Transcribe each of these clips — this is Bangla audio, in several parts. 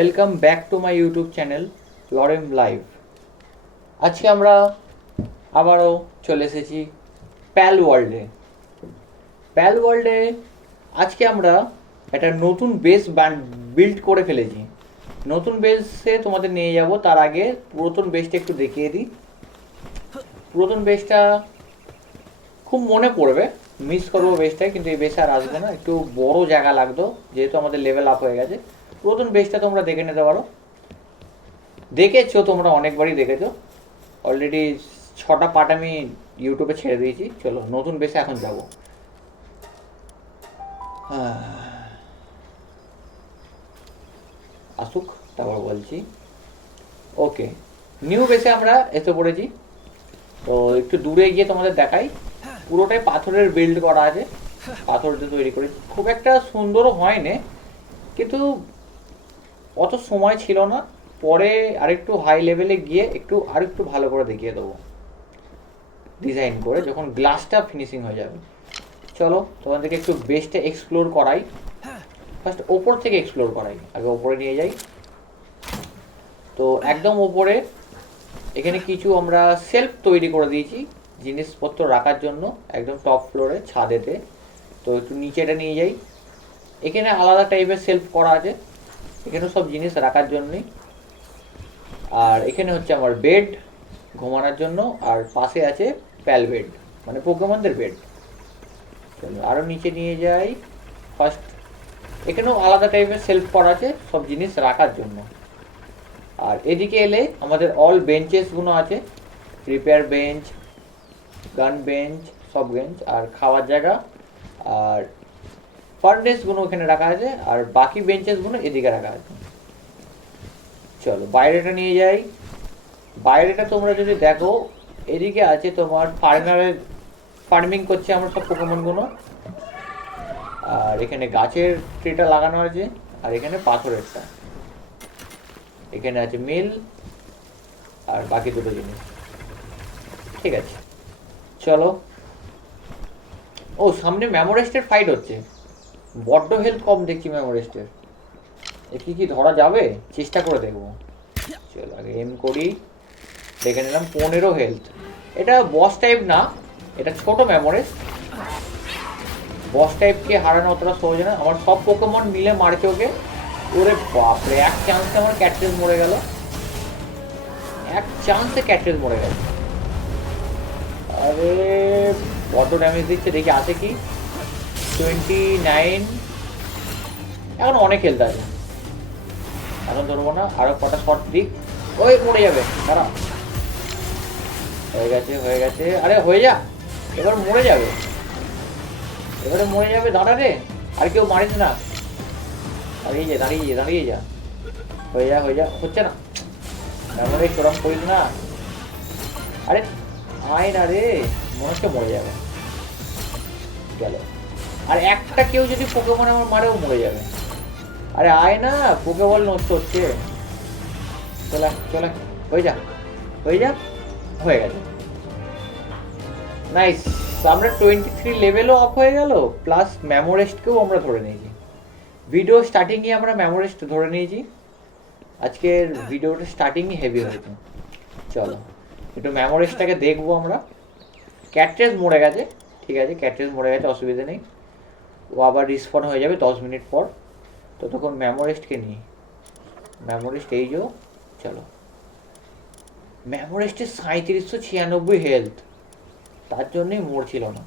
Welcome back to my YouTube channel lorem live. আজকে আমরা আবারও চলে এসেছি প্যাল ওয়ার্ল্ডে। প্যাল ওয়ার্ল্ডে আজকে আমরা একটা নতুন বেস বিল্ড করে ফেলেছি। নতুন বেসে তোমাদের নিয়ে যাব, তার আগে পুরাতন বেসটা একটু দেখিয়ে দিই। পুরাতন বেসটা খুব মনে পড়বে, মিস করবো বেসটা, কিন্তু এই বেসে আর আসবো না, একটু বড় জায়গা লাগতো যেহেতু আমাদের লেভেল আপ হয়ে গেছে। পুরাতন বেসটা তোমরা দেখে নিতে পারো, দেখেছো তোমরা, অনেকবারই দেখেছো অলরেডি। 6টা পার্ট আমি ইউটিউবে ছেড়ে দিয়েছি। চলো নতুন বেসে এখন যাব। আসুক তারপর বলছি। ওকে, নিউ বেসে আমরা এসে পড়েছি। তো একটু দূরে গিয়ে তোমাদের দেখাই। পুরোটাই পাথরের বিল্ড করা আছে, পাথর দিয়ে তৈরি করেছি। খুব একটা সুন্দরও হয়নি, কিন্তু অত সময় ছিল না। পরে আরেকটু হাই লেভেলে গিয়ে আরেকটু ভালো করে দেখিয়ে দেবো ডিজাইন করে, যখন গ্লাসটা ফিনিশিং হয়ে যাবে। চলো তোমাদেরকে একটু বেসটা এক্সপ্লোর করাই। ফার্স্ট ওপর থেকে এক্সপ্লোর করাই, আগে ওপরে নিয়ে যাই। তো একদম ওপরে এখানে কিছু আমরা সেলফ তৈরি করে দিয়েছি জিনিসপত্র রাখার জন্য, একদম টপ ফ্লোরে ছাদেতে। তো একটু নিচেটা নিয়ে যাই। এখানে আলাদা টাইপের সেলফ করা আছে, এখানে সব জিনিস রাখার জন্যই। আর এখানে হচ্ছে আমার বেড ঘুমানোর জন্য, আর পাশে আছে প্যাল বেড, মানে পোকেমনদের বেড। চলো আরও নিচে নিয়ে যাই। ফার্স্ট এখানেও আলাদা টাইপের সেলফ করা আছে সব জিনিস রাখার জন্য। আর এদিকে এলে আমাদের অল বেঞ্চেসগুলো আছে, রিপেয়ার বেঞ্চ, গান বেঞ্চ, সব বেঞ্চ, আর খাওয়ার জায়গা, আর ফার্নেসগুলো ওখানে রাখা আছে, আর বাকি বেঞ্চেসগুলো এদিকে রাখা আছে। চলো বাইরেটা নিয়ে যাই। বাইরেটা তোমরা যদি দেখো, এদিকে আছে তোমার ফার্মিং করছে আমরা সব পোকেমনগুলো। আর এখানে গাছের ট্রিটা লাগানো আছে, আর এখানে পাথরেরটা। এখানে আছে মিল, আর বাকি দুটো জিনিস। ঠিক আছে, চলো। ও, সামনে ম্যামোরেস্টের ফাইট হচ্ছে। বড্ড হেলথ কম দেখছি ম্যামোরেস্টের। এ কি ধরা যাবে? চেষ্টা করে দেখবো। চলো আগে এম করি। দেখে নিলাম 15 হেলথ। এটা বস টাইপ না, এটা ছোট ম্যামোরেস্ট। বস টাইপকে হারানো অতটা সহজ না। আমার সব পোকেমন মিলে মারছে ওকে। ওরে বাপরে, এক চান্সে আমার ক্যাটরেস মরে গেল। এক চান্সে ক্যাটরেস মরে গেল। আরে বড্ড ড্যামেজ দিচ্ছে। দেখি আছে কি। 29। এখন অনেক হেলথ আছে, এখন ধরবো না। আরো কটা শর্ট দিক। ওই মরে যাবে, দাঁড়া। হয়ে গেছে হয়ে গেছে, আরে হয়ে যা। এবার মরে যাবে, এবারে মরে যাবে। দাঁড়া রে, আর কেউ মারিস না। দাঁড়িয়ে যা দাঁড়িয়ে যা দাঁড়িয়ে যা। হয়ে যা হয়ে যা, হচ্ছে না। এমন চরম করিস না। আরে আয় না রে, মনে হচ্ছে মরে যাবে। গেল। আর একটা কেউ যদি পোকেমন আমার মারেও মরে যাবে। আরে আয় না, পোকেবল নষ্ট হচ্ছে। চলে চলে, হয়ে যা হয়ে যা। হয়ে গেছে, নাইস। আমরা 23 লেভেলও অফ হয়ে গেল, প্লাস ম্যামোরেস্টকেও আমরা ধরে নিয়েছি। ভিডিও স্টার্টিংয়ে আমরা ম্যামোরেস্ট ধরে নিয়েছি। আজকের ভিডিওটা স্টার্টিংই হেভি হয়েছে। চলো একটু ম্যামোরেস্টটাকে দেখবো আমরা। ক্যাটরেস মরে গেছে, ঠিক আছে, ক্যাটরেস মরে গেছে, অসুবিধা নেই। ও আবার রিস্পন হয়ে যাবে 10 মিনিট পর। তো তখন ম্যামোরেস্টকে নিই। ম্যামোরেস্ট এই যো। চলো, ম্যামোরেস্টের 3796 হেলথ, তার জন্যই মরছিল না।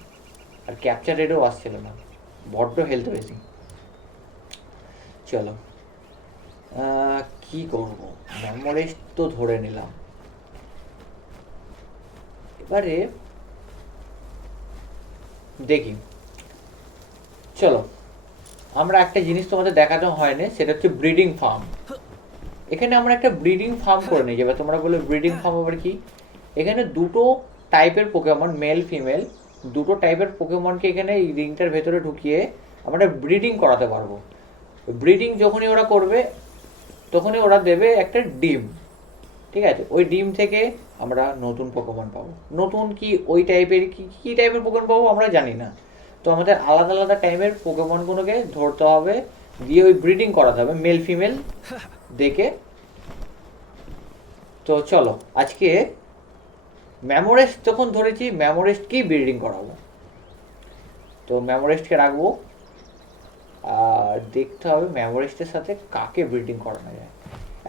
আর ক্যাপচার রেটও আসছিল না, বড্ড হেলথ বেশি। চলো কি করবো, ম্যামোরেস্ট তো ধরে নিলাম। এবারে দেখি। চলো, আমরা একটা জিনিস তোমাদের দেখাতে হয়নি, সেটা হচ্ছে ব্রিডিং ফার্ম। এখানে আমরা একটা ব্রিডিং ফার্ম করে নিই। এবার তোমরা বলে ব্রিডিং ফার্ম আবার কি? এখানে দুটো টাইপের পোকেমন, মেল ফিমেল, দুটো টাইপের পোকেমনকে এখানে এই রিংটার ভেতরে ঢুকিয়ে আমরা ব্রিডিং করাতে পারবো। ব্রিডিং যখনই ওরা করবে, তখনই ওরা দেবে একটা ডিম। ঠিক আছে, ওই ডিম থেকে আমরা নতুন পোকেমন পাবো। নতুন কি ওই টাইপের কি টাইপের পোকেমন পাবো আমরা জানি না। তো আমাদের আলাদা আলাদা টাইপের পোকেমনগুলোকে ধরতে হবে, দিয়ে ওই ব্রিডিং করাতে হবে। মেল ফিমেল দেখে। তো চলো আজকে ম্যামোরেস্ট যখন ধরেছি, ম্যামোরেস্টকেই ব্রিডিং করাবো। তো ম্যামোরেস্টকে রাখবো, আর দেখতে হবে ম্যামোরেস্টের সাথে কাকে ব্রিডিং করানো যায়।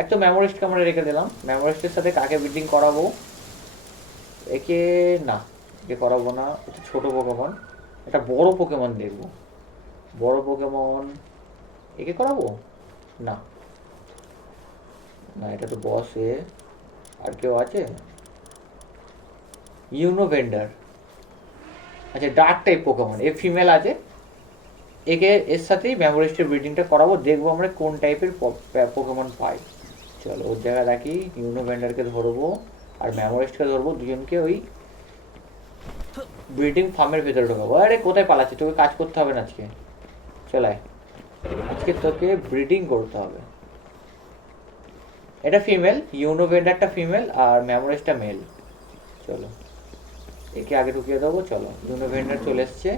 এক তো ম্যামোরেস্টকে আমরা রেখে দিলাম, ম্যামোরেস্টের সাথে কাকে ব্রিডিং করাবো? একে না, একে করাবো না, এটা ছোটো পোকেমন। এটা বড় পোকেমন দেখবো, বড় পোকেমন। একে করাবো না, না এটা তো বস এ। আর কেউ আছে? ইউনো ভেন্ডার, আচ্ছা dark type Pokemon, a female আছে। একে এর সাথেই ম্যামোরেস্টের ব্রিডিংটা করাবো, দেখবো আমরা কোন টাইপের পোকেমন পাই। চলো ওর জায়গায় রাখি, ইউনো ভেন্ডারকে ধরবো আর ম্যামোরেস্টকে ধরবো, দুজনকে ওই ব্রিডিং ফার্মের ভেতরে ঢোকাবো। আরে কোথায় পালাচ্ছি, তোকে কাজ করতে হবে না আজকে, চলায় আজকে তোকে ব্রিডিং করতে হবে। এটা ফিমেল, ইউনো ভেন্ডারটা ফিমেল আর ম্যামোরেস্টটা মেল। চলো একে আগে ঢুকিয়ে দেবো। চলো ইউনো ভেন্ডার চলে এসছে।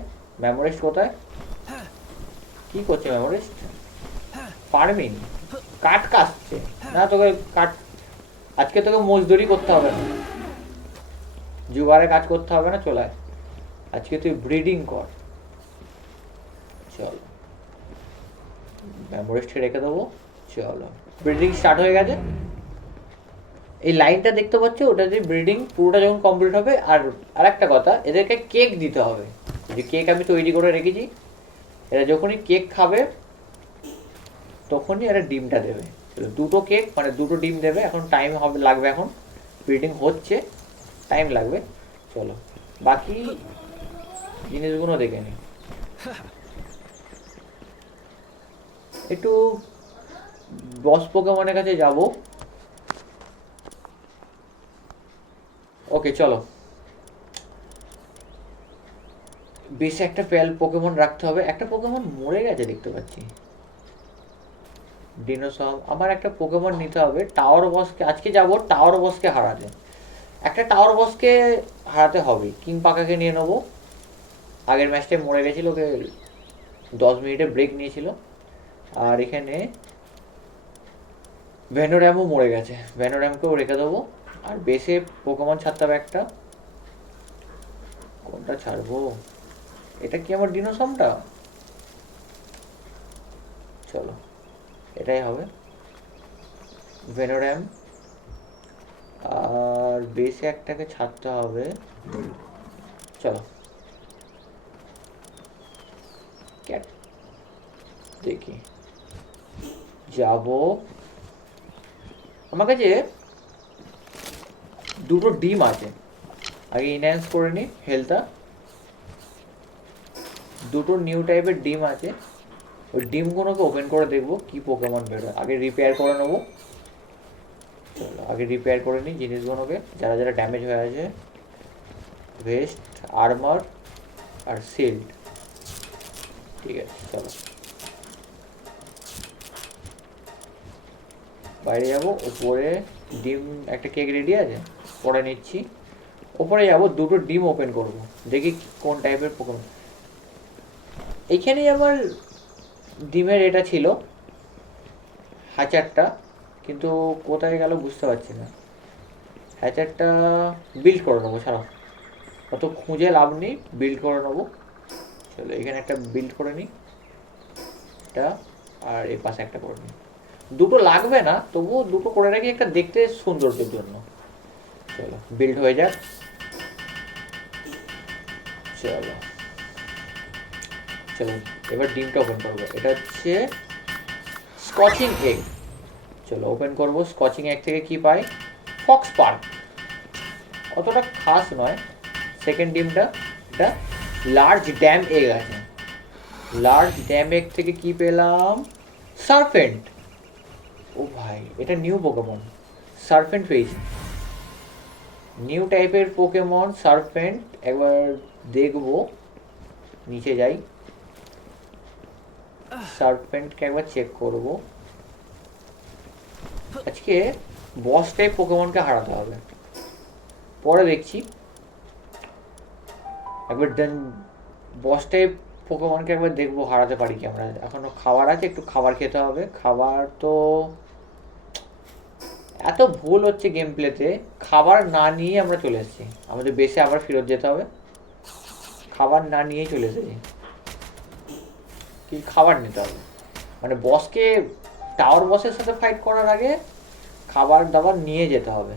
ম্যামোরেস্ট কোথায়, কি করছে ম্যামোরেস্ট? ফার্মিং, কাঠ কাটছে। না তোকে কাঠ, আজকে তোকে মজদুরি করতে হবে না, জুগারে কাজ করতে হবে না, চলায় আজকে তুই ব্রিডিং কর। চলো ম্যামোরেস্টকে রেখে দেবো। চলো ব্রিডিং স্টার্ট হয়ে গেছে। এই লাইনটা দেখতে পাচ্ছ, ওটা যে ব্রিডিং পুরোটা যখন কমপ্লিট হবে। আর একটা কথা, এদেরকে কেক দিতে হবে, যে কেক আমি তৈরি করে রেখেছি। এরা যখনই কেক খাবে তখনই এরা ডিমটা দেবে। দুটো কেক মানে দুটো ডিম দেবে। এখন টাইম হবে, লাগবে, এখন ব্রিডিং হচ্ছে, টাইম লাগবে। চলো বাকি জিনিসগুলো দেখে নিই। একটু বস পোকেমনের কাছে যাব। ওকে চলো, বেশি একটা পোকেমন রাখতে হবে। একটা পোকেমন মরে গেছে দেখতে পাচ্ছি, ডিনোসম। আমার একটা পোকেমন নিতে হবে টাওয়ার বসকে। আজকে যাব টাওয়ার বসকে হারাতে, একটা টাওয়ার বসকে হারাতে হবে। কিং পাকাকে নিয়ে নেবো, আগের ম্যাচটায় মরে গেছিলো, ওকে 10 মিনিটের ব্রেক নিয়েছিল। আর এখানে ভ্যানোর্যামও মরে গেছে, ভ্যানোর্যামকেও রেখে দেবো। আর বেসে পোকেমন ছাড়তে হবে একটা, কোনটা ছাড়বো? এটা কি আমার ডিনোসমটা? চলো এটাই হবে, ভেনোর্যাম। আর বেসে একটাকে ছাড়তে হবে। চলো ক্যাট দেখি যাব। আমার কাছে দুটো ডিম আছে, আগে ইনহ্যান্স করে নিই হেলথটা। দুটো নিউ টাইপের ডিম আছে, ওই ডিমগুলোকে ওপেন করে দেখবো কি পোকেমন বেরোয়। আগে রিপেয়ার করে নেবো। চলো আগে রিপেয়ার করে নিই জিনিসগুলোকে, যারা যারা ড্যামেজ হয়ে আছে। ভেস্ট, আর্মার আর শিল্ড, ঠিক আছে। চলো বাইরে যাবো, উপরে ডিম একটা কেক রেডি আছে, পরে নিচ্ছি। ওপরে যাবো, দুটো ডিম ওপেন করবো, দেখি কোন টাইপের পোকেমন। এইখানেই আমার ডিমের এটা ছিল, হ্যাচারটা, কিন্তু কোথায় গেল বুঝতে পারছি না। হ্যাচারটা বিল্ড করে নেবো, ছাড়াও অত খুঁজে লাভ নেই, বিল্ড করে নেবো। চলো এখানে একটা বিল্ড করে নিই, এটা আর এই পাশে একটা করে নিই। দুটো লাগবে না, তবুও দুটো করে রাখি একটা দেখতে সৌন্দর্যের জন্য। চলো বিল্ড হয়ে যাক। চলো চলো এবার ডিমটা ওপেন করবো। এটা হচ্ছে স্কচিং এগ। চলো ওপেন করবো। স্কচিং এগ থেকে কি পাই? ফক্স পার্ক, অতটা খাস নয়। সেকেন্ড ডিমটা, এটা লার্জ ড্যাম এগ আছে। লার্জ ড্যাম এগ থেকে কি পেলাম? সার্ফেন্ট। ও ভাই এটা নিউ পোকেমন, সার্ফেন্ট পেয়েছি, নিউ টাইপের পোকেমন সার্ফেন্ট। একবার দেখবো, নিচে যাই, সার্ফেন্টকে একবার চেক করবো। আজকে বস টাইপ পোকেমনকে হারাতে হবে, পরে দেখছি। একবার বস টাইপ পোকেমনকে একবার দেখবো হারাতে পারি কি আমরা। এখনো খাবার আছে, একটু খাবার খেতে হবে। খাবার তো এত ভুল হচ্ছে গেম প্লেতে, খাবার না নিয়ে আমরা চলে এসেছি, আমাদের বেসে আবার ফেরত যেতে হবে, খাবার না নিয়েই চলে এসেছি, কি খাবার নিতে হবে, মানে বসকে টাওয়ার বসের সাথে ফাইট করার আগে খাবার দাবার নিয়ে যেতে হবে,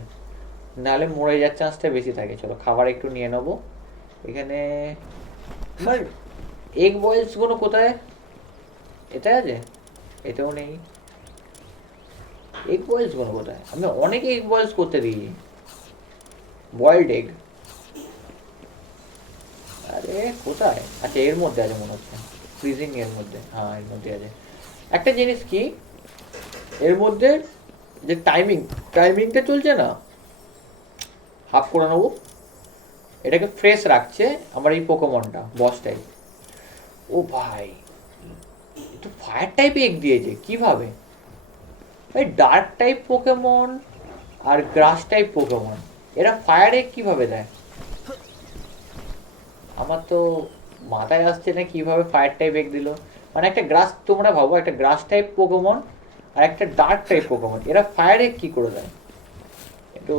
নাহলে মরে যাওয়ার চান্সটা বেশি থাকে। চলো খাবার একটু নিয়ে নেবো। এখানে আমার এগ বয়েলসগুলো কোথায়, এটা আছে, এটাও নেই। এগ বয়েলসগুলো কোথায়, আমি অনেক এগ বয়েলস করতে দিই, বয়েলড এগ, আরে কোথায়, আচ্ছা এর মধ্যে আছে মনে হচ্ছে, ফ্রিজিং এর মধ্যে, হ্যাঁ এর মধ্যে আছে। একটা জিনিস কি, এর মধ্যে যে টাইমিংটা চলছে না, হাফ করে নেবো, এটাকে ফ্রেশ রাখছে আমার এই পোকেমনটা, বসটাই। ও ভাই, একটু ফায়ার টাইপ এগ দিয়েছে কিভাবে ভাই, ডার্ক টাইপ পোকেমন আর গ্রাস টাইপ পোকেমন, এরা ফায়ার এগ কিভাবে দেয়, আমার তো মাথায় আসছে না কিভাবে ফায়ার টাইপ এগ দিল। মানে একটা গ্রাস, তোমরা ভাবো একটা গ্রাস টাইপ পোকেমন আর একটা ডার্ক টাইপ পোকেমন, এরা ফায়ার এগ কি করে দেয়, একটু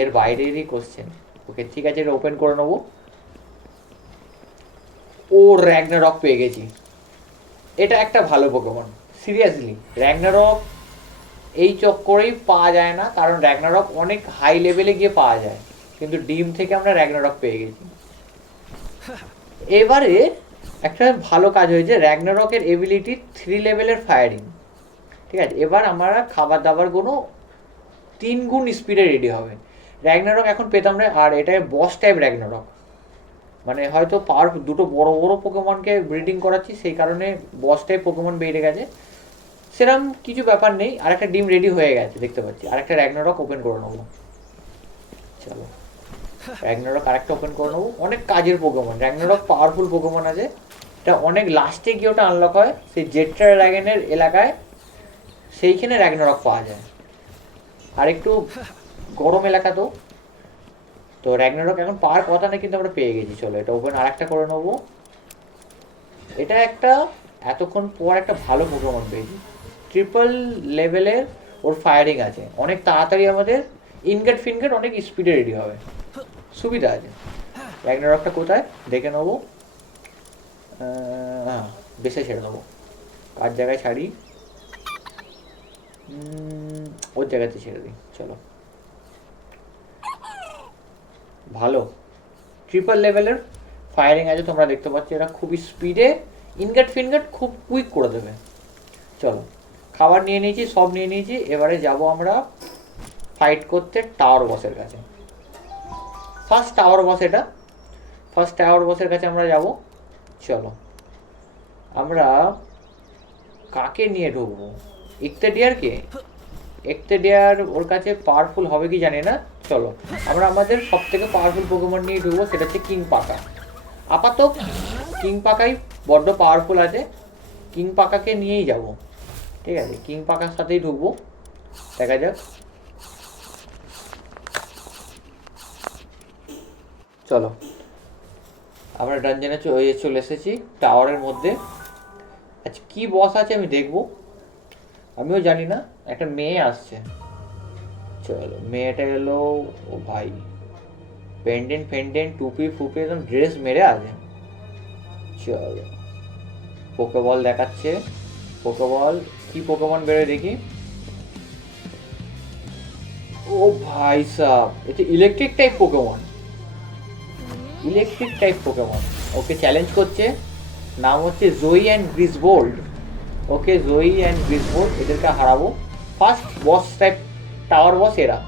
এর বাইরেরই কোশ্চেন। ওকে ঠিক আছে, এটা ওপেন করে নেবো। ও র্যাগনারক পেয়ে গেছি, এটা একটা ভালো পোকেমন, সিরিয়াসলি র্যাগনারক এই চক্করেই পাওয়া যায় না, কারণ র্যাগনারক অনেক হাই লেভেলে গিয়ে পাওয়া যায়, কিন্তু ডিম থেকে আমরা র্যাগনারক পেয়ে গেছি। এবারে একটা ভালো কাজ হয়েছে, র্যাগনারকের এবিলিটি 3 লেভেলের ফায়ারিং, ঠিক আছে, এবার আমরা খাবার দাবারগুলো 3 গুণ স্পিডে রেডি হবে। র্যাগনারক এখন পেতাম না, আর এটা বস টাইপ র্যাগনারক, মানে হয়তো দুটো বড় বড় পোকেমনকে ব্রিডিং করাচ্ছি, সেই কারণে বস টাইপ পোকেমন বেড়ে গেছে, সেরকম কিছু ব্যাপার নেই। আর একটা ডিম রেডি হয়ে গেছে দেখতে পাচ্ছি, আর একটা র্যাগনারক ওপেন করে নেবো। চলো র্যাগনারক আর একটা ওপেন করে নেবো, অনেক কাজের পোকেমন, র্যাগনারক পাওয়ারফুল পোকেমন আছে, এটা অনেক লাস্টে গিয়ে ওটা আনলক হয়, সেই জেট্রা ড্রাগনের এলাকায়, সেইখানে র্যাগনারক পাওয়া যায়, আর একটু গরম এলাকা তো, তো র্যাগনারক এখন পাওয়ার কথা নেই, কিন্তু আমরা পেয়ে গেছি। চলো এটা ওপেন আর একটা করে নেবো। এটা একটা এতক্ষণ পর একটা ভালো পোকেমন পেয়েছি, 3 লেভেলের ওর ফায়ারিং আছে, অনেক তাড়াতাড়ি আমাদের ইনগেট ফিনগেট অনেক স্পিডে রেডি হবে, সুবিধা আছে। র্যাগনারকটা কোথায় দেখে নেবো, হ্যাঁ বেশি ছেড়ে দেবো, কার জায়গায় ছাড়ি, ওর জায়গাতে ছেড়ে দিই। চলো ভালো 3 লেভেলের ফায়ারিং আছে, তোমরা দেখতে পাচ্ছ, এটা খুবই স্পিডে ইনগেট ফিনগেট খুব কুইক করে দেবে। চলো খাবার নিয়ে নিয়েছি, সব নিয়ে নিয়েছি, এবারে যাব আমরা ফাইট করতে টাওয়ার বসের কাছে। ফার্স্ট টাওয়ার বস, এটা ফার্স্ট টাওয়ার বসের কাছে আমরা যাব। চলো আমরা কাকে নিয়ে ঢুকবো, ইকতেডিয়ারকে, ইকতেডিয়ার ওর কাছে পাওয়ারফুল হবে কি জানি না। চলো আমরা আমাদের সব থেকে পাওয়ারফুল পোকেমন নিয়ে ঢুকবো, সেটা হচ্ছে কিং পাকা। আপাতত কিং পাকাই বড্ড পাওয়ারফুল আছে, কিং পাকাকে নিয়েই যাব, ঠিক আছে, কিং পাকার সাথেই ঢুকবো, দেখা যাক। চলো আমরা ডানজনে চলে এসেছি টাওয়ারের মধ্যে। আচ্ছা কি বস আছে আমি দেখবো, আমিও জানি না, একটা মেয়ে আসছে। চলো মেয়েটা এলো, ও ভাই পেন্ডেন্ট ফেন্ডেন্ট টুপি ফুপি একদম ড্রেস মেরে আছে। চলো পোকেবল দেখাচ্ছে, পোকেবল কি পোকেমন বেরোয় দেখি। ও ভাই সাব, এটা electric type Pokemon, electric type Pokemon, ওকে চ্যালেঞ্জ করছে, নাম হচ্ছে জয়ী অ্যান্ড গ্রিসবোল্ড। ওকে জয়ী অ্যান্ড গ্রিসবোল্ড, এদেরকে হারাবো। ফার্স্ট বস টাইপ টাওয়ার বস এরা,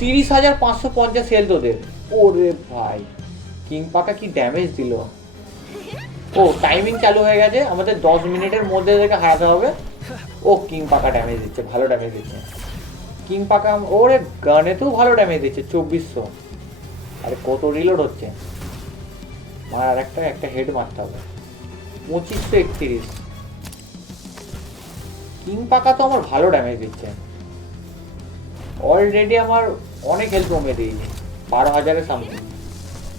30,550 হেলথ ওদের। ওরে ভাই কিং পাকা কি ড্যামেজ দিল। ও টাইমিং চালু হয়ে গেছে, আমাদের 10 মিনিটের মধ্যে এদেরকে হারাতে হবে। ও কিং পাকা ড্যামেজ দিচ্ছে, ভালো ড্যামেজ দিচ্ছে কিং পাকা, ওরে গানেতেও ভালো ড্যামেজ দিচ্ছে 2400। আরে কত রিলোড হচ্ছে, আমার আর একটা হেড মারতে হবে, 2531। কিং পাকা তো আমার ভালো ড্যামেজ দিচ্ছে, অলরেডি আমার অনেক হেল্প কমে দিয়েছে, 12,000-এর সামনে।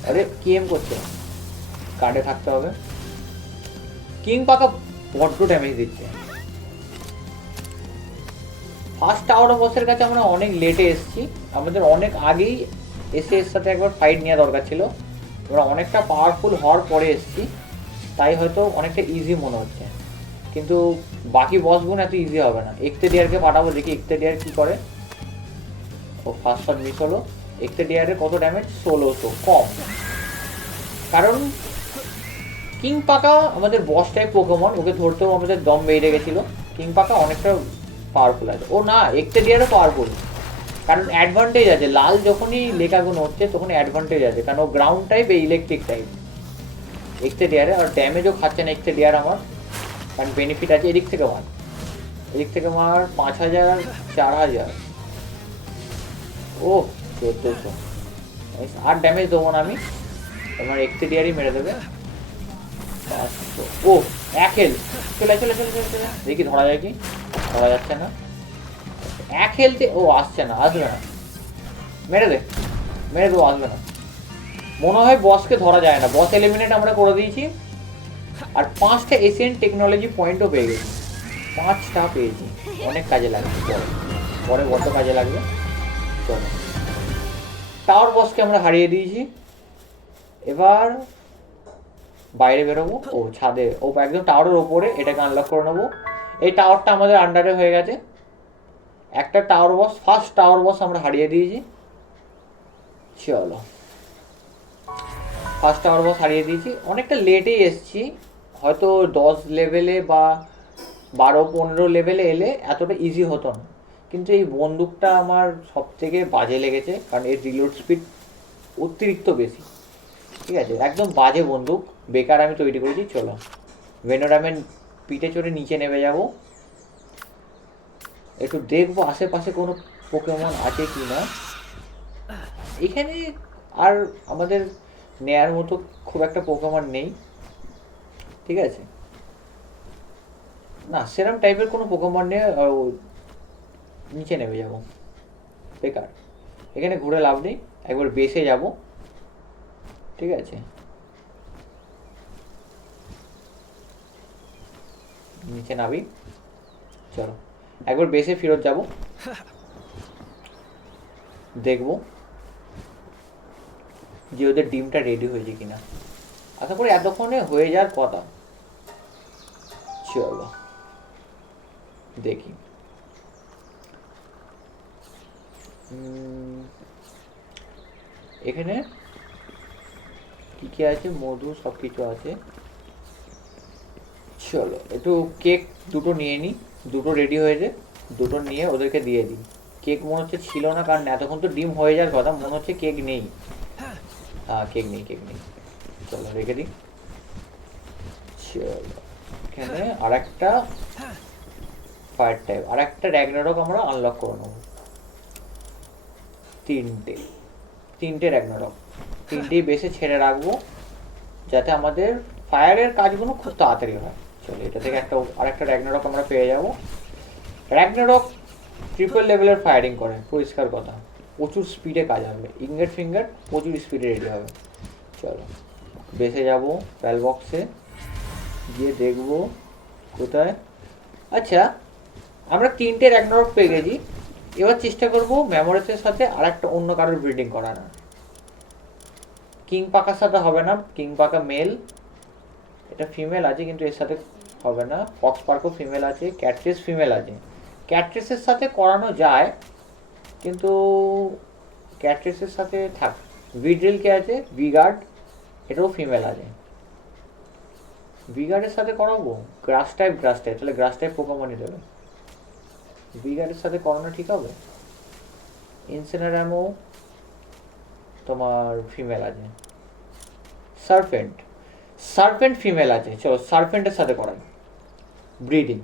আরে কি এম করছে, কার্ডে থাকতে হবে। কিং পাকা বড্ড ড্যামেজ দিচ্ছে, ফার্স্ট টাওয়ার বসের কাছে আমরা অনেক লেটে এসেছি, আমাদের অনেক আগেই এসে এর সাথে একবার ফাইট নেওয়া দরকার ছিল। আমরা অনেকটা পাওয়ারফুল হওয়ার পরে এসেছি, তাই হয়তো অনেকটা ইজি মনে হচ্ছে, কিন্তু বাকি বসগুলো এত ইজি হবে না। এক্সটেডিয়ারকে পাঠাবো, দেখি এক্সটেডিয়ার কী করে। ও ফার্স্ট শট মিস হলো। এক্সটেডিয়ারের কত ড্যামেজ? 1600, কম। কারণ কিং পাকা আমাদের বস টাইপ পোকেমন, ওকে ধরতেও আমাদের দম বেড়ে গেছিলো। কিং পাকা অনেকটা পাওয়ারফুল আছে। ও না, এক্সটেডিয়ারও পাওয়ারফুল, কারণ অ্যাডভান্টেজ আছে। লাল যখনই লেখাগুলো হচ্ছে তখন অ্যাডভান্টেজ আছে, কারণ ও গ্রাউন্ড টাইপ, ইলেকট্রিক টাইপ এক্সটেডিয়ারে। আর ড্যামেজও খাচ্ছে না এক্সটেডিয়ার আমার, কারণ বেনিফিট আছে এদিক থেকে মার, এদিক থেকে মার 5000, 4000, ও 1400। আর ড্যামেজ দেবো না আমি, আমার এক্সটেডিয়ারই মেরে দেবে। 500, ও 1 হেলথ। চলে চলে চলে চলে চলে, দেখি ধরা যায় কি, ধরা যাচ্ছে না। 1 হেলথে ও আসছে না, আসবে না, মেরে দে, মেরে দেবো, আসবে না। মনে হয় বসকে ধরা যায় না। বস এলিমিনেট আমরা করে দিয়েছি, আর 5টা এশিয়ান টেকনোলজি পয়েন্টও পেয়ে গেছি। 5টা পেয়েছি, অনেক কাজে লাগবে পরে, পরে বড্ড কাজে লাগবে। চলো, টাওয়ার বসকে আমরা হারিয়ে দিয়েছি। এবার বাইরে বেরোবো। ও ছাদে, ও একদম টাওয়ারের ওপরে, এটাকে আনলক করে নেবো। এই টাওয়ারটা আমাদের আন্ডারে হয়ে গেছে। একটা টাওয়ার বস, ফার্স্ট টাওয়ার বস আমরা হারিয়ে দিয়েছি। চলো, ফার্স্ট টাওয়ার বস হারিয়ে দিয়েছি, অনেকটা লেটেই এসছি। হয়তো 10 লেভেলে বা 12-15 লেভেলে এলে এতটা ইজি হতো না। কিন্তু এই বন্দুকটা আমার সব থেকে বাজে লেগেছে, কারণ এর রিলোড স্পিড অতিরিক্ত বেশি। ঠিক আছে, একদম বাজে বন্দুক, বেকার আমি তৈরি করেছি। চলো, ভেনোরামের পিঠে চড়ে নিচে নেমে যাব, একটু দেখবো আশেপাশে কোনো পোকেমন আছে কি না। এখানে আর আমাদের নেয়ার মতো খুব একটা পোকেমন নেই। ঠিক আছে, না সেরম টাইপের কোনো পোকেমন নেই, নিচে নেমে যাব, বেকার। এখানে ঘুরে লাভ নেই, একবার বেসে যাব। ঠিক আছে, নিচে নাবি। চলো, একবার বেসে ফেরত যাব, দেখবো যে ওদের ডিমটা রেডি হয়েছে কিনা। আশা করি এতক্ষণে হয়ে যাওয়ার কথা। চলো দেখি। এখানে কি কি আছে? মধু, সব কিছু আছে। চলো একটু কেক দুটো নিয়ে নিই, দুটো রেডি হয়েছে, দুটো নিয়ে ওদেরকে দিয়ে দিই। কেক মনে হচ্ছে ছিল না, কারণ এতক্ষণ তো ডিম হয়ে যাওয়ার কথা, মনে হচ্ছে কেক নেই। হ্যাঁ, কেক নেই, কেক নেই। চলো রেখে দিই। চলো, এখানে আর একটা ফায়ার টাইপ, আর একটা র্যাগনারক আমরা আনলক করে নেবো। তিনটে র্যাগনারক, তিনটেই বেশি ছেড়ে রাখবো, যাতে আমাদের ফায়ারের কাজগুলো খুব তাড়াতাড়ি হয়। চলো, এটা থেকে আরেকটা র্যাগনারক আমরা পেয়ে যাব। র্যাগনারক ট্রিপল লেভেলের ফায়ারিং করে, পরিষ্কার কথা, প্রচুর স্পিডে কাজ হবে। ইঙ্গেট ফিঙ্গার প্রচুর স্পিডে রেডি হবে। চলো বেসে যাব, প্যাল বক্সে গিয়ে দেখবো কোথায়। আচ্ছা, আমরা তিনটে র্যাগনারক পেয়ে গেছি। এবার চেষ্টা করবো মেমোরিসের সাথে আর একটা অন্য কারোর ব্রিডিং করানো। কিং পাকার সাথে হবে না, কিং পাকা মেল, এটা ফিমেল আছে কিন্তু এর সাথে হবে না। ফক্স পার্কও ফিমেল আছে, ক্যাটরিস ফিমেল আছে। ক্যাটরিসের সাথে করানো যায়, কিন্তু ক্যাটরিসের সাথে থাক। ভিড্রিল কে আছে, ভিগার্ড, এটাও ফিমেল আছে। ভিগার্ডের সাথে করাবো গ্রাস টাইপ, তাহলে গ্রাস টাইপ পোকেমনই দেবে। ভিগার্ডের সাথে করানো ঠিক হবে। ইনসিনারামও তোমার ফিমেল আছে। সার্পেন্ট ফিমেল আছে, চলো সার্পেন্টের সাথে করাই ব্রিডিং।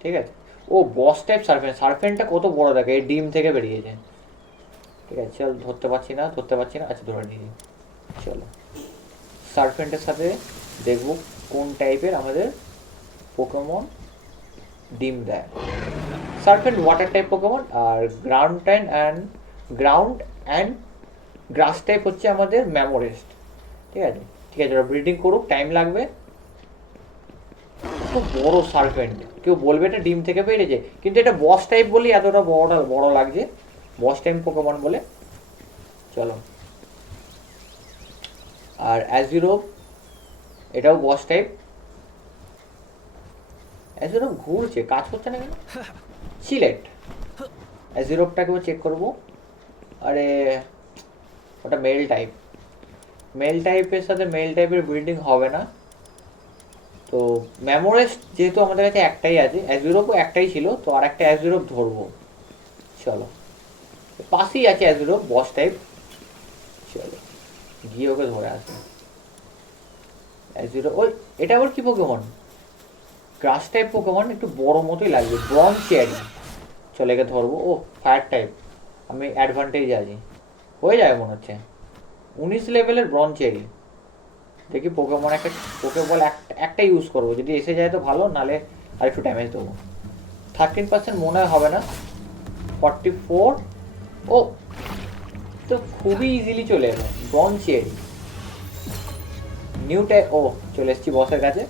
ঠিক আছে, ও বস টাইপ সার্পেন্টটা কত বড় দেখে, এই ডিম থেকে বেরিয়েছে। ঠিক আছে, চল ধরতে পারছি না। আচ্ছা ধরে নিয়েছি। চলো সার্পেন্টের সাথে দেখবো কোন টাইপের আমাদের পোকেমন ডিম দেয়। সার্পেন্ট ওয়াটার টাইপ পোকেমন, আর গ্রাউন্ড অ্যান্ড গ্রাস টাইপ হচ্ছে আমাদের ম্যামোরেস্ট। ঠিক আছে, ওরা ব্রিডিং করুক, টাইম লাগবে। বড় সার্পেন্ট, কেউ বলবে এটা ডিম থেকে বেরিয়েছে, কিন্তু এটা বস টাইপ বলি এতটা বড় লাগছে, বস টাইপ পোকেমন বলে। চলো, আর অ্যাজিরোপ এটাও বস টাইপ। অ্যাজিরোপ ঘুরছে, কাজ করছে না কেন? সিলেট অ্যাজিরোপটাকেও চেক করবো। আরে ওটা মেল টাইপ, মেল টাইপের সাথে মেল টাইপের ব্রিডিং হবে না। তো মেমোরেস্ট যেহেতু আমাদের কাছে একটাই আছে, অ্যাজিরোপও একটাই ছিল, তো আর একটা অ্যাজিরোপ ধরবো। চলো, পাশেই আছে অ্যাজিরোপ বস টাইপ। চলো গিয়ে ওকে ধরে আসবে। অ্যাজিরো ওই এটা আবার কি পোকেমন? গ্রাস টাইপ পোকেমন, একটু বড় মতোই লাগবে, ব্রঞ্জ চেয়ারি। চলো একে ধরবো। ও ফায়ার টাইপ, আমি অ্যাডভান্টেজ আছি, হয়ে যাবে মনে হচ্ছে। 19 লেভেলের ব্রঞ্জ চেয়ারি। দেখি পোকেমন একটা পোকেবল একটা ইউজ করবো, যদি এসে যায় তো ভালো, নালে আর একটু ড্যামেজ দেবো। 13% মনে হয় হবে না। 44। ও তো খুবই ইজিলি চলে এলো ব্রঞ্জ চেয়ারি। New type. ও চলে এসেছি বসের কাছে,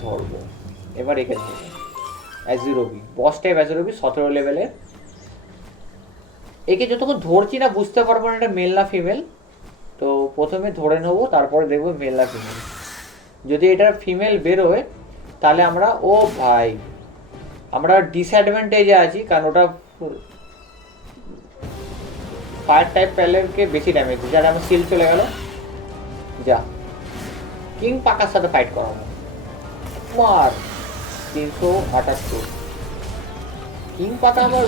ধরবো এবার একে ধরবো। অ্যাজিরোবি বস টাইপ, অ্যাজিরোবি 17 লেভেলের। একে যতক্ষণ ধরছি না বুঝতে পারবো না এটা মেল না ফিমেল, তো প্রথমে ধরে নেবো, তারপরে দেখবো মেল না ফিমেল। যদি এটা ফিমেল বেরোয় তাহলে আমরা, ও ভাই আমরা ডিসঅ্যাডভান্টেজে আছি, কারণ ওটা ফায়ার টাইপ প্যালেরকে বেশি ড্যামেজ দিচ্ছে। আর আমার সিল চলে গেল, যা কিং পাকার সাথে ফাইট করাবো। মার 378। কিং পাকা আমার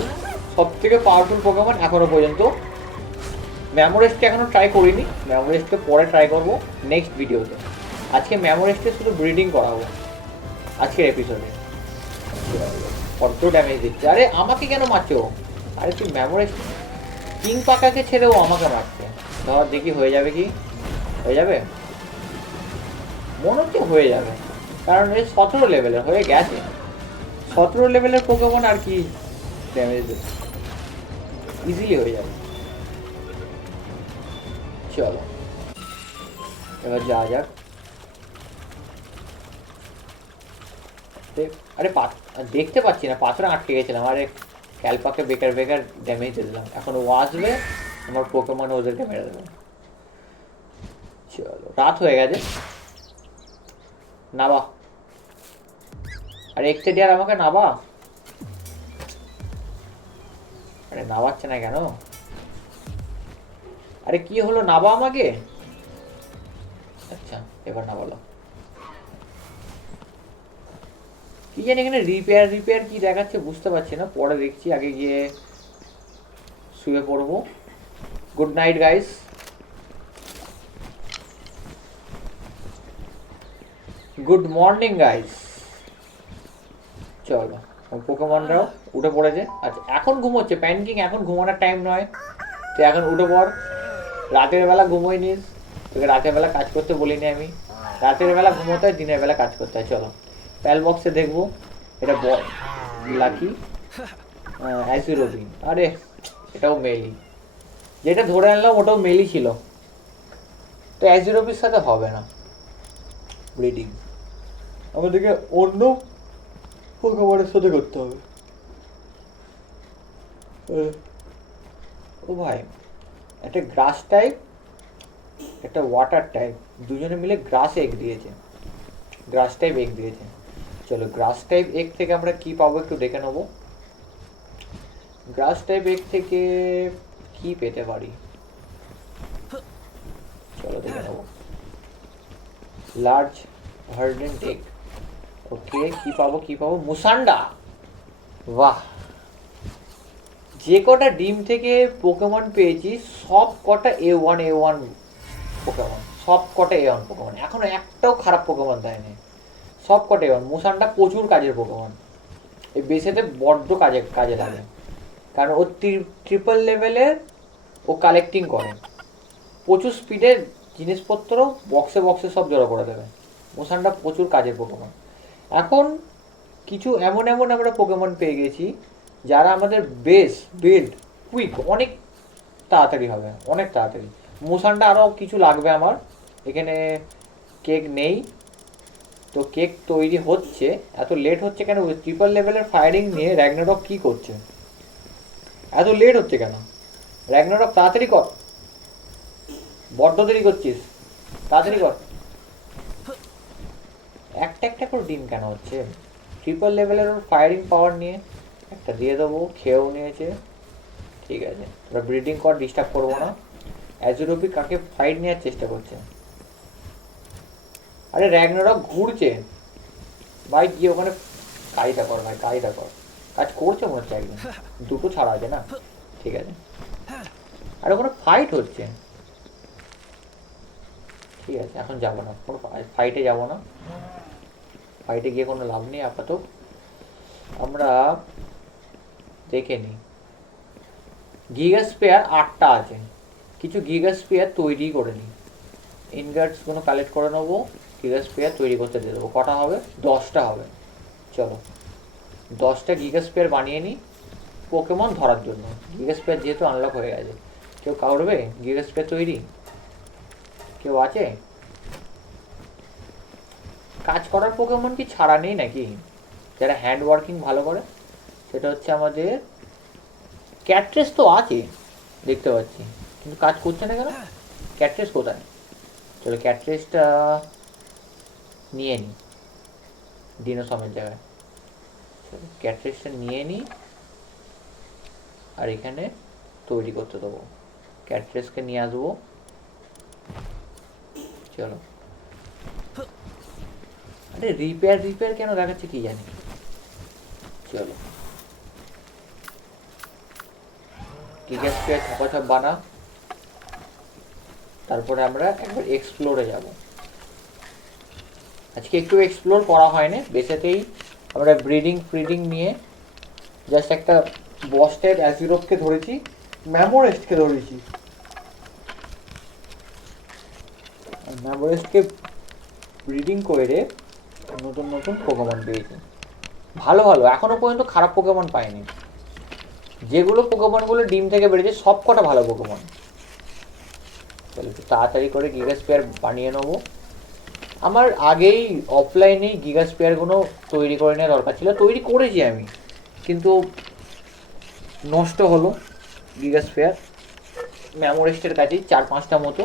সব থেকে পাওয়ারফুল পোকেমন এখনো পর্যন্ত। মেমোরেস্টকে এখনো ট্রাই করিনি, মেমোরেস্টকে পরে ট্রাই করবো নেক্সট ভিডিওতে। আজকে মেমোরেস্টকে শুধু ব্রিডিং করাবো আজকের এপিসোডে। কত ড্যামেজ দিচ্ছে, আরে আমাকে কেন মারছে ও? আরে তুই মেমোরেস্ট কিং পাকাকে ছেড়ে ও আমাকে মারছে। ধর দেখি হয়ে যাবে কি, হয়ে যাবে মনে হচ্ছে হয়ে যাবে, কারণ এই 17 লেভেলের হয়ে গেছে। 17 লেভেলের পোকেমন আর কি ড্যামেজ ইজিলি হয়ে যাবে। চলো এবার যা যাক। আরে দেখতে পাচ্ছি না, পাথরে আটকে গেছিলাম। আরে ক্যালপাকে বেকার বেকার ড্যামেজ দিলাম, এখন ও আসবে আমার পোকেমন ওদেরকে মেরে দেবে। চলো রাত হয়ে গেছে, নাবা। আরে এক্সটেডিয়ার আমাকে নাবা। আরে নাবাচ্ছে না কেন? আরে কি হলো, নাবা আমাকে। আচ্ছা এবার না বলো, কি জানি এখানে রিপেয়ার কি দেখাচ্ছে বুঝতে পারছি না, পরে দেখছি। আগে গিয়ে শুয়ে পড়বো। Good night guys. Good morning guys. চলো পোকেমনরাও উঠে পড়েছে। আচ্ছা এখন ঘুমোচ্ছে প্যানকিং, এখন ঘুমানোর টাইম নয়, তো এখন উঠে পড়। রাতের বেলা ঘুমোই নিস, তোকে রাতের বেলা কাজ করতে বলিনি আমি। রাতের বেলা ঘুমোতে হয়, দিনের বেলা কাজ করতে হয়। চলো প্যাল বক্সে দেখবো। এটা লাকি অ্যাজিরোবি। আরে এটাও মেলি, যেটা ধরে আনলাম ওটাও মেলি ছিল, তো অ্যাজিরোবির সাথে হবে না ব্রিডিং, আমাদেরকে অন্য পোকেমনের সাথে করতে হবে। ও ভাই একটা গ্রাস টাইপ একটা ওয়াটার টাইপ, দুজনে মিলে গ্রাস এগ দিয়েছে, গ্রাস টাইপ এগ দিয়েছে। চলো গ্রাস টাইপ এগ থেকে আমরা কি পাবো একটু দেখে নেবো। গ্রাস টাইপ এগ থেকে কি পেতে পারি, চলো দেখে নেবো। লার্জ হার্ডেন্ড এগ, ওকে কি পাবো মুসান্ডা। বাহ, যে কটা ডিম থেকে পোকেমন পেয়েছি সব কটা A1 পোকেমন, সব কটা A1 পোকেমন, এখনো একটাও খারাপ পোকেমন দেয়নি, সব কটা A1। মুসানটা প্রচুর কাজের পোকেমন, এই বেসেতে বড্ড কাজে লাগে, কারণ ও ট্রিপল লেভেলের ও কালেক্টিং করে, প্রচুর স্পিডে জিনিসপত্র বক্সে সব জড়ো করে দেবে। মুসানটা প্রচুর কাজের পোকেমন। এখন কিছু এমন আমরা পোকেমন পেয়ে গেছি যারা আমাদের বেস বিল্ড কুইক অনেক তাড়াতাড়ি হবে, অনেক তাড়াতাড়ি। মুসানটা আরও কিছু লাগবে আমার, এখানে কেক নেই, তো তো কেক তৈরি হচ্ছে, এত লেট হচ্ছে কেন? ট্রিপল লেভেলের ফায়ারিং নিয়ে র্যাগনারক কি করছে? এত লেট হচ্ছে কেন? র্যাগনারক তাড়াতাড়ি কর, বড্ড দেরি করছিস, তাড়াতাড়ি কর। একটা একটা করে ডিম কেন হচ্ছে? ট্রিপল লেভেলের ওর ফায়ারিং পাওয়ার নিয়ে একটা দিয়ে দেবো, খেয়েও নিয়েছে, ঠিক আছে। তোরা ব্রিডিং কর, ডিস্টার্ব করবো না। অ্যাজুরোপি কাকে ফাইট নেওয়ার চেষ্টা করছে? আরে র্যাগনারক ঘুরছে ভাই, গিয়ে ওখানে কাজটা কর ভাই, কাজটা কর। কাজ করছে মনে হচ্ছে একদম, দুটো ছাড়া আছে না, ঠিক আছে। আর ওখানে ফাইট হচ্ছে, ঠিক আছে। এখন যাবো না, কোনো ফাইটে যাবো না, ফাইটে গিয়ে কোনো লাভ নেই আপাতত। আমরা দেখে নিই। গিগা স্পেয়ার 8টা আছে, কিছু গিগা স্পেয়ার তৈরি করে নিই। ইনগার্টসগুলো কালেক্ট করে নেবো, গিগা স্পেয়ার তৈরি করতে দিয়ে দেবো। কটা হবে? 10টা হবে। চলো 10টা গিগা স্পেয়ার বানিয়ে নিই পোকেমন ধরার জন্য। গিগা স্পেয়ার যেহেতু আনলক হয়ে গেছে, কেউ কাউরবে গিগা স্পেয়ার তৈরি? কেউ আছে? কাজ করার পোকেমন কি ছাড়া নেই নাকি? যারা হ্যান্ড ওয়ার্কিং ভালো করে, সেটা হচ্ছে আমাদের ক্যাট্রেস তো আছে দেখতে পাচ্ছি, কিন্তু কাজ করছে না কেন? ক্যাট্রেস কোথায়? চলো ক্যাট্রেসটা নিয়ে নিই ডিনোসমের জায়গায়। চলো ক্যাট্রেসটা নিয়ে নিই, আর এখানে তৈরি করতে দেবো। ক্যাট্রেসকে নিয়ে আসবো, চলো। আরে রিপেয়ার রিপেয়ার কেন দেখাচ্ছে কি জানি। চলো গিগা স্পেয়ার ছাপাছাপ বানা, তারপরে আমরা একবার এক্সপ্লোরে যাব। আজকে একটু এক্সপ্লোর করা হয়নি, বেসেতেই আমরা ব্রিডিং ফ্রিডিং নিয়ে জাস্ট একটা বস্টেড অ্যাজিরোপকে ধরেছি, ম্যামোরেস্টকে ধরেছি। ম্যামোরেস্টকে ব্রিডিং করে নতুন নতুন পোকেমন পেয়েছি, ভালো ভালো। এখনো পর্যন্ত খারাপ পোকেমন পাইনি। যেগুলো পোকেমনগুলো ডিম থেকে বেরিয়েছে সব কটা ভালো পোকেমন। চলো একটু তাড়াতাড়ি করে গিগা স্পেয়ার বানিয়ে নেবো। আমার আগেই অফলাইনেই গিগা স্পেয়ারগুলো তৈরি করে নেওয়া দরকার ছিল, তৈরি করেছি আমি, কিন্তু নষ্ট হলো গিগা স্পেয়ার ম্যামোরেস্টের কাছেই 4-5টা মতো।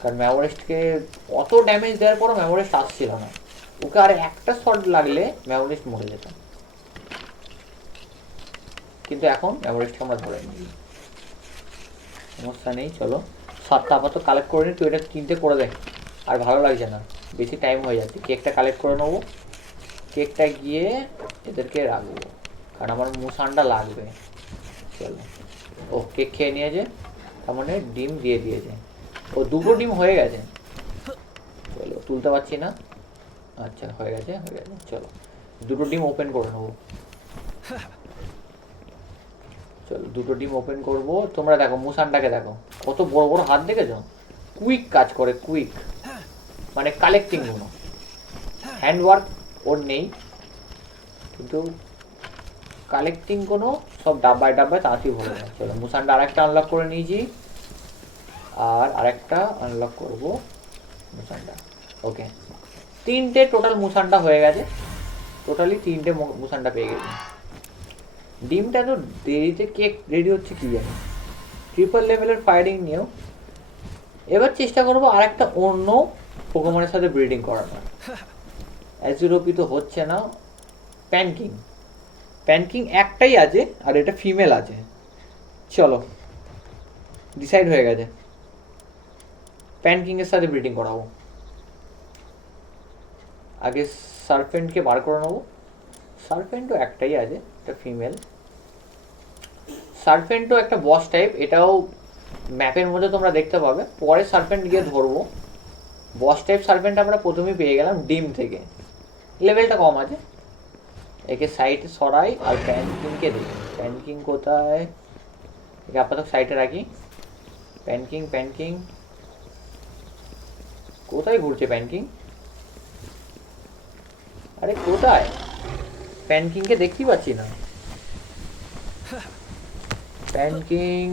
কারণ ম্যামোরেস্টকে অত ড্যামেজ দেওয়ার পরও ম্যামোরেস্ট আসছিল না, ওকে আর একটা শট লাগলে ম্যামোরেস্ট মরে যেত। কিন্তু এখন ম্যামোরেস্টকে আমরা ধরে নিই, সমস্যা নেই। চলো 7টা আপাতত কালেক্ট করে নিই, তুই এটা 3টে করে দেখ। আর ভালো লাগছে না, বেশি টাইম হয়ে যাচ্ছে। কেকটা কালেক্ট করে নেবো, কেকটা গিয়ে এদেরকে রাখবো, কারণ আমার মুসানটা লাগবে। চলো, ও কেক খেয়ে নিয়েছে, তার মানে ডিম দিয়ে দিয়েছে। ও 2টো ডিম হয়ে গেছে। চলো তুলতে পারছি না, আচ্ছা হয়ে গেছে হয়ে গেছে। চলো 2টো ডিম ওপেন করে নেবো। চলো 2টো ডিম ওপেন করবো। তোমরা দেখো মুসানটাকে দেখো, কত বড় বড় হাত দেখেছো? কুইক কাজ করে, কুইক মানে কালেক্টিং গুলো। হ্যান্ড ওয়ার্ক ওর নেই, কিন্তু কালেক্টিং কোনো সব ডাব্বায় ডাব্বায় তাড়াতাড়ি ভরে যায়। চলো মুসানটা আরেকটা আনলক করে নিয়েছি, আর আরেকটা আনলক করবো মুসানটা। ওকে 3টে টোটাল মুসানটা হয়ে গেছে, টোটালি 3টে মুসানটা পেয়ে গেছি। ডিমটা তো দেরিতে কেক রেডি হচ্ছে কি জানি। ট্রিপল লেভেলের ফায়ারিং নিয়েও এবার চেষ্টা করবো আর একটা অন্য পোকেমনের সাথে ব্রিডিং করানোর। অ্যাজিরোপি তো হচ্ছে না, প্যানকিং প্যানকিং একটাই আছে, আর এটা ফিমেল আছে। চলো ডিসাইড হয়ে গেছে, প্যানকিংয়ের সাথে ব্রিডিং করাবো। আগে সার্পেন্টকে বার করে নেবো। সার্পেন্টও একটাই আছে, এটা ফিমেল। সার্পেন্টও একটা বস টাইপ, এটাও ম্যাপের মধ্যে তোমরা দেখতে পাবে। পরে সার্পেন্ট গিয়ে ধরবো। বস টাইপ সার্পেন্ট আমরা প্রথমেই পেয়ে গেলাম ডিম থেকে, লেভেলটা কম আছে। একে সাইডে সরাই আর প্যানকিংকে দিই। প্যানকিং কোথায়? একে আপাতত সাইডে রাখি। প্যানকিং প্যানকিং কোথায় ঘুরছে প্যানকিং? আরে কোথায়? প্যানকিংকে দেখতেই পাচ্ছি না। প্যানকিং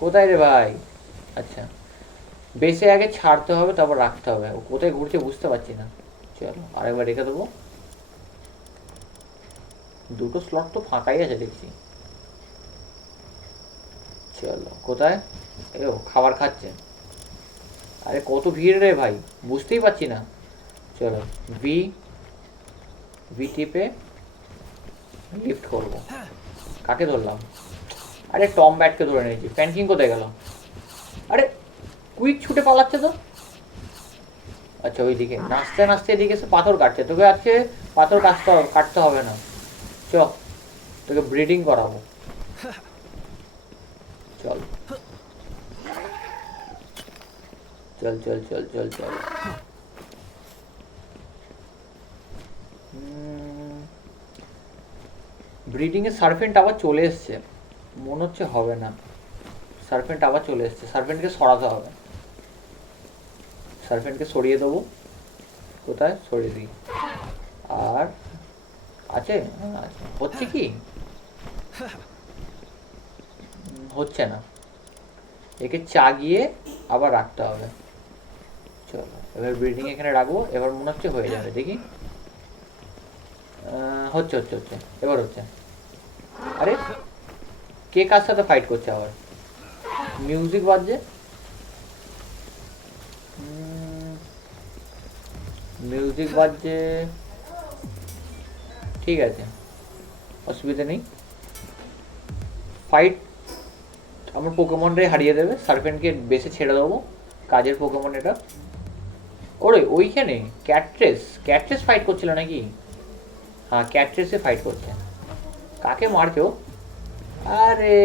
কোথায় রে ভাই? আচ্ছা বেসে আগে ছাড়তে হবে, তারপর রাখতে হবে। ও কোথায় ঘুরছে বুঝতে পারছি না। চলো আরেকবার রেখে দেবো। দুটো স্লট তো ফাঁকাই আছে দেখছি। চলো কোথায়? ও খাবার খাচ্ছে। আরে কত ভিড় রে ভাই, বুঝতেই পারছি না। চলো ভি ভি টিপে লিফট করবো। কাকে ধরলাম? আরে টম ব্যাটকে ধরে নিয়েছি। প্যানকিং কোথায় গেল? আরে কুইক ছুটে পালাচ্ছে তো। আচ্ছা ওইদিকে নাচতে নাচতে এদিকে এসে পাথর কাটছে। তোকে আজকে পাথর কাটতে হবে না। চ তোকে ব্রিডিং করাবো। চল চল চল চল চল চল। ব্রিডিং এর সার্ফেন্ট আবার চলে এসছে, মনে হচ্ছে হবে না। সার্ফেন্ট আবার চলে এসছে, সার্ফেন্টকে সরাতে হবে। সার্ফেন্টকে সরিয়ে দেবো। কোথায় সরিয়ে দিই? আর আছে হচ্ছে কি? হচ্ছে না। একে চাগিয়ে আবার রাখতে হবে। চলো এবার ব্রিডিং এখানে রাখবো। এবার মনে হচ্ছে হয়ে যাবে, দেখি। হচ্ছে হচ্ছে হচ্ছে, এবার হচ্ছে। আরে কে কার সাথে ফাইট করছে আবার? মিউজিক বাজছে। মিউজিক বাজছে, ঠিক আছে, অসুবিধা নেই। ফাইট আমার পোকেমনটাই হারিয়ে দেবে। সার্ফেন্টকে বেসে ছেড়ে দেবো, কাজের পোকেমন এটা। ওরে ওইখানে ক্যাট্রেস ফাইট করছিল নাকি? হ্যাঁ ক্যাট্রেসে ফাইট করছে। কাকে মারছো? আরে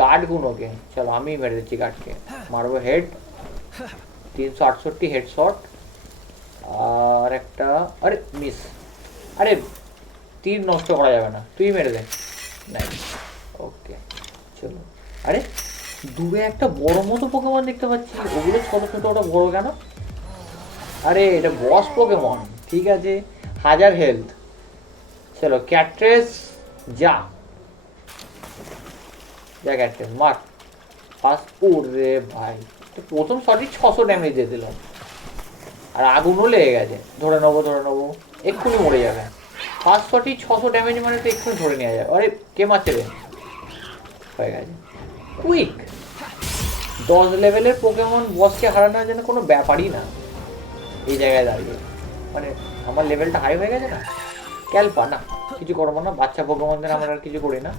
গার্ডগুলোকে। চলো আমি মেরে দিচ্ছি গার্ডকে। মারবো হেড, 368 হেড শট। আর একটা, আরে মিস। আরে তীর নষ্ট করা যাবে না, তুই মেরে দে। নাইস, ওকে চলো। আরে দূরে একটা বড় মতো পোকেমন দেখতে পাচ্ছি। ওগুলো ছোট ছোট, ওটা বড় কেন? আরে এটা বস পোকেমন, ঠিক আছে। 1000 হেলথ। চলো ক্যাট্রেস যা যা, ক্যাট্রেস মার। ফার্স্ট ওরে ভাই, তো প্রথম শটই 600 ড্যামেজ দিয়ে দিল। আর আগুনও লেগে গেছে। ধরে নেবো ধরে নেবো, এক্ষুনি মরে যাবে। ফার্স্ট শটই 600 ড্যামেজ মানে তো এক্ষুনি ধরে নেওয়া যাবে। আরে কে মারছে রে? হয়ে গেছে কুইক। 10 লেভেলের পোকেমন বসকে হারানোর জন্য কোনো ব্যাপারই না এই জায়গায় দাঁড়িয়ে। মানে আমার লেভেলটা হাই হয়ে গেছে না। ক্যালপা না, কিছু করবো না। বাচ্চা পোকেমনদের আমরা আর কিছু করি না।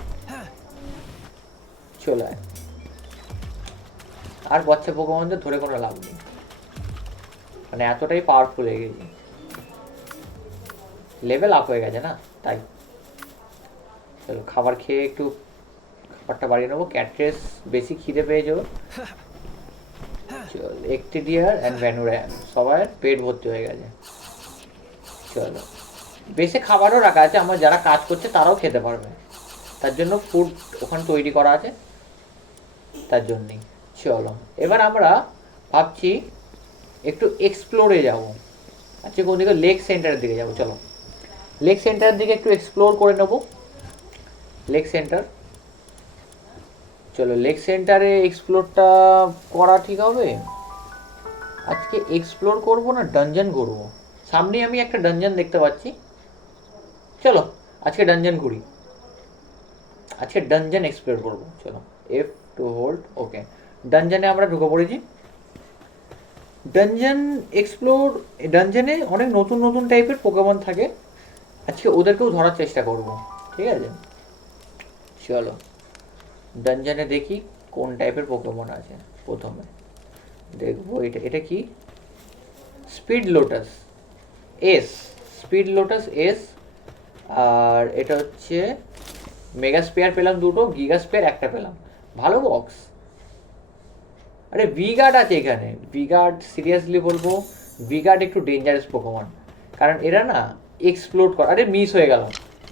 চলে আয়। আর বাচ্চা পোকেমনদের ধরে কোনো লাভ নেই, মানে এতটাই পাওয়ারফুল হয়ে গেছি। লেভেল আপ হয়ে গেছে না তাই। চলো খাবার খেয়ে একটু খাবারটা বাড়িয়ে নেবো। ক্যাট্রেস বেশি খিদে পেয়ে যাবো। চল এক্টিডিয়ার অ্যান্ড ভ্যানুরাম সবার পেট ভর্তি হয়ে গেছে। চলো বেশি খাবারও রাখা আছে, আমার যারা কাজ করছে তারাও খেতে পারবে। তার জন্য ফুড ওখানে তৈরি করা আছে, তার জন্যই। চলো এবার আমরা ভাবছি একটু এক্সপ্লোরে যাব। আচ্ছা কোন দিকে? লেক সেন্টারের দিকে যাবো। চলো লেক সেন্টারের দিকে একটু এক্সপ্লোর করে নেব। লেক সেন্টার, চলো লেক সেন্টারে এক্সপ্লোরটা করা ঠিক হবে। আজকে এক্সপ্লোর করব না ডানজন করব? সামনেই আমি একটা ডানজন দেখতে পাচ্ছি। চলো আজকে ডানজন করি, আজকে ডানজন এক্সপ্লোর করবো। চলো এফ টু হোল্ড, ওকে। ডানজনে আমরা ঢুকে পড়েছি। ডানজন এক্সপ্লোর, ডানজনে অনেক নতুন নতুন টাইপের পোকেমন থাকে। আজকে ওদেরকেও ধরার চেষ্টা করব, ঠিক আছে। চলো ডানজনে দেখি কোন টাইপের পোকেমন আছে। প্রথমে দেখবো এটা, এটা কি? Speed lotus S, speed lotus S. আর এটা হচ্ছে মেগা স্পেয়ার পেলাম দুটো, গিগা স্পেয়ার একটা পেলাম। ভালো বক্স। আরে ভিগার্ড আছে এখানে। ভিগার্ড সিরিয়াসলি বলবো, ভিগার্ড একটু ডেঞ্জারাস পোকেমন, কারণ এরা না এক্সপ্লোর করে। আরে মিস হয়ে গেল,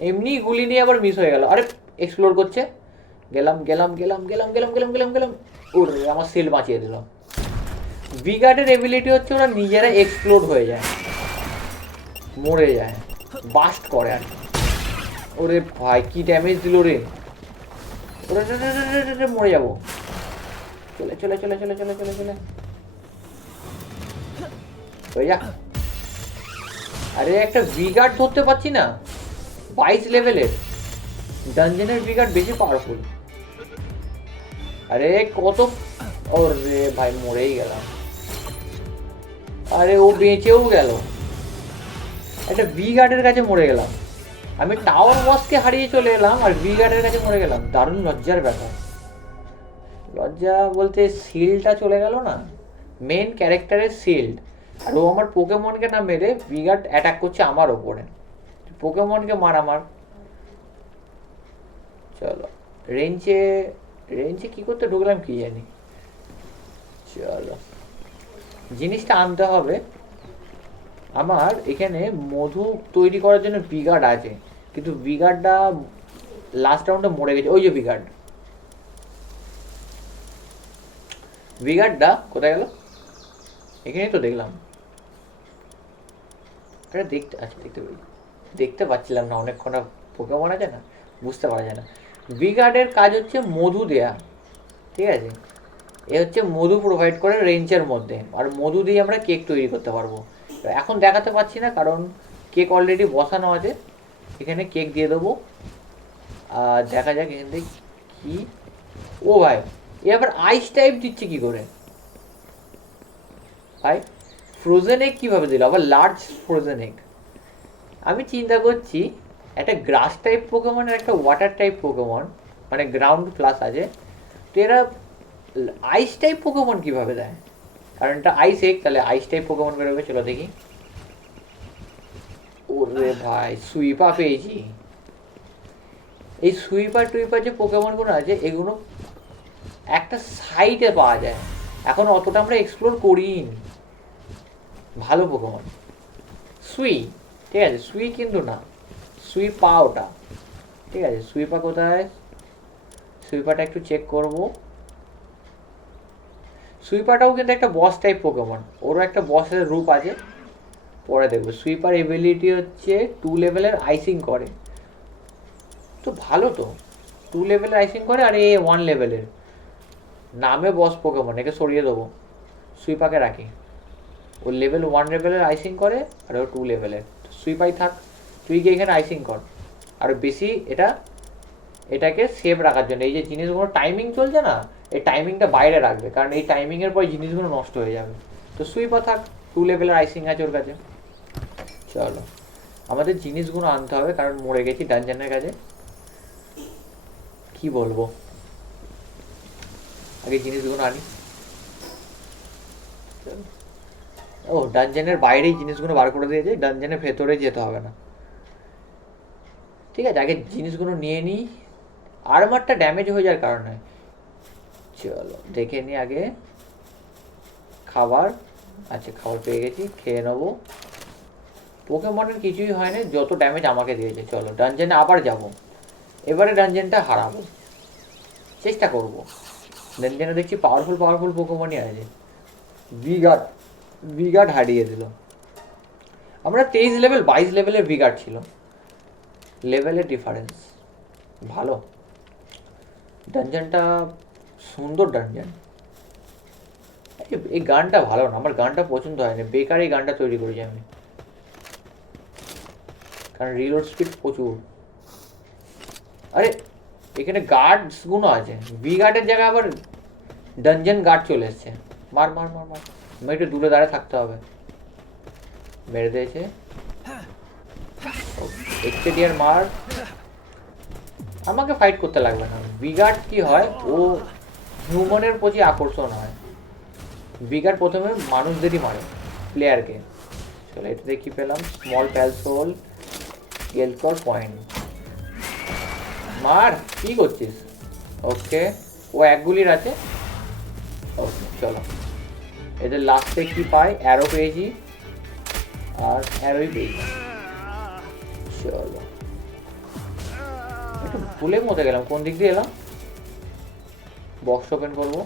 এমনি গুলি নিয়ে আবার মিস হয়ে গেল। আরে এক্সপ্লোর করছে, গেলাম গেলাম গেলাম গেলাম গেলাম গেলাম গেলাম গেলাম। ওরে আমার সেল বাঁচিয়ে দিল। ভিগার্ডের এবিলিটি হচ্ছে ওরা নিজেরা এক্সপ্লোর হয়ে যায়, মরে যায়, বাস্ট করে আর। ওরে ভাই কি ড্যামেজ দিল রে। ওরে মরে যাবো। চলে চলে চলে চলে চলে চলে চলে হয়ে যা। আরে একটা ভিগার্ড ধরতে পারছি না, 22 লেভেলের। ডানজেনের ভিগার্ড বেশি পাওয়ারফুল। আরে কত, ওরে ভাই মরেই গেলাম। আরে ও বেঁচেও গেল, একটা ভিগার্ডের কাছে মরে গেলাম। আমি টাওয়ার বসকে হারিয়ে চলে এলাম আর ভিগার্ডের কাছে মরে গেলাম। দারুণ লজ্জার ব্যাপার। লজ্জা বলতে শিল্ডটা চলে গেল না, মেন ক্যারেক্টারের শিল্ড। আর ও আমার পোকেমনকে না মেরে ভিগার্ড অ্যাটাক করছে আমার ওপরে। পোকেমনকে মার আমার। চলো রেঞ্জে, রেঞ্জে কি করতে ঢুকলাম কি জানি। চলো জিনিসটা আনতে হবে। আমার এখানে মধু তৈরি করার জন্য ভিগার্ড আছে, কিন্তু ভিগার্ডটা লাস্ট রাউন্ডে মরে গেছে। ওই যে ভিগার্ড, ভিগার্ডটা কোথায় গেল? এখানেই তো দেখলাম। এটা দেখতে, আচ্ছা দেখতে পাচ্ছিলাম না, অনেকক্ষণ পোকেমন আছে না, বুঝতে পারা যায় না। ভিগার্ডের কাজ হচ্ছে মধু দেয়া, ঠিক আছে? এ হচ্ছে মধু প্রোভাইড করে রেঞ্জের মধ্যে, আর মধু দিয়ে আমরা কেক তৈরি করতে পারবো। এখন দেখাতে পাচ্ছি না কারণ কেক অলরেডি বসানো আছে। এখানে কেক দিয়ে দেবো আর দেখা যাক এখান থেকে কি। ও ভাই এ আবার আইস টাইপ দিচ্ছে কি করে ভাই? ফ্রোজেন এগ কীভাবে দিল আবার, লার্জ ফ্রোজেন এগ? আমি চিন্তা করছি একটা গ্রাস টাইপ পোকেমন আর একটা ওয়াটার টাইপ পোকেমন, মানে গ্রাউন্ড প্লাস আছে, তো এরা আইস টাইপ পোকেমন কীভাবে দেয়? কারণ এটা আইস এগ, তাহলে আইস টাইপ পোকেমন বেরোবে। চলো দেখি। ওরে ভাই সুইপা পেয়েছি। এই সুইপার টুইপার যে পোকেমনগুলো আছে এগুলো একটা সাইটে পাওয়া যায়, এখন অতটা আমরা এক্সপ্লোর করিনি। ভালো পোকেমন সুই, ঠিক আছে? সুই কিন্তু না, সুইপা ওটা, ঠিক আছে? সুইপা কোথায়? সুইপাটা একটু চেক করব। সুইপাটাও কিন্তু একটা বস টাইপ পোকেমন, ওরও একটা বসের রূপ আছে, পরে দেখবো। সুইপার এবিলিটি হচ্ছে 2 লেভেলের আইসিং করে, তো ভালো তো। 2 লেভেলের আইসিং করে, আর এ 1 লেভেলের। নামে বস পোকেমন, একে সরিয়ে দেবো, সুইপাকে রাখি। ও লেভেল 1 লেভেলের আইসিং করে আর ও 2 লেভেলের। সুইপাই থাক, তুই গিয়ে এখানে আইসিং কর। আর বেশি এটাকে সেভ রাখার জন্য এই যে জিনিসগুলো টাইমিং চলছে না, এই টাইমিংটা বাইরে রাখবে, কারণ এই টাইমিংয়ের পর জিনিসগুলো নষ্ট হয়ে যাবে। তো সুইপা থাক, 2 লেভেলের আইসিং আছে ওর কাছে। চলো আমাদের জিনিসগুলো আনতে হবে, কারণ মরে গেছি ডানজানের কাছে। কি বলবো, আগে জিনিসগুলো আনি। ও ডানজেনের বাইরেই জিনিসগুলো বার করে দিয়েছে, ডানজেনের ভেতরে যেতে হবে না। ঠিক আছে আগে জিনিসগুলো নিয়ে নিই, আর্মারটা ড্যামেজ হয়ে যাওয়ার কারণে। চলো দেখে নিই আগে। খাবার, আচ্ছা খাবার পেয়ে গেছি, খেয়ে নেবো। পোকেমনের কিছুই হয় না, যত ড্যামেজ আমাকে দিয়েছে। চলো ডানজেনে আবার যাব, এবারে ডানজেনটা হারাবো, চেষ্টা করবো। ডানজেনে দেখছি পাওয়ারফুল পোকেমনই আছে। ভিগার্ড হারিয়ে দিল। আমরা 23 লেভেল 22 লেভেলের ভিগার্ড ছিল, লেভেলের ডিফারেন্স ভালো। ডানজনটা সুন্দর ডানজন। এই গানটা ভালো না, আমার গানটা পছন্দ হয়নি, বেকার এই গানটা তৈরি করেছি আমি, কারণ রিলোড স্পিড প্রচুর। আরে এখানে গার্ডস গুলো আছে, ভি গার্ডের জায়গায় আবার ডানজন গার্ড চলে এসছে। মার মার মার মার, আমি একটু দূরে দাঁড়িয়ে থাকতে হবে। মেরে দিয়েছে, এক্সটেডিয়ার মার। আমাকে ফাইট করতে লাগবে না। ভিগার্ড কি হয়, ও হিউম্যানের প্রতি আকর্ষণ হয়। ভিগার্ড প্রথমে মানুষদেরই মারে, প্লেয়ারকে। চলো এটাতে কি পেলাম, স্মল প্যালসোল, গেলকর পয়েন্ট। মার, কি করছিস? ওকে ও এক গুলির আছে। ওকে চলো, এদের লাস্টে কি পাই, অ্যারো পেয়েছি, আর অ্যারোই পেয়েছি। চলো একটু ভুলে মতে গেলাম, কোন দিক দিয়ে এলাম? বক্স ওপেন করবো,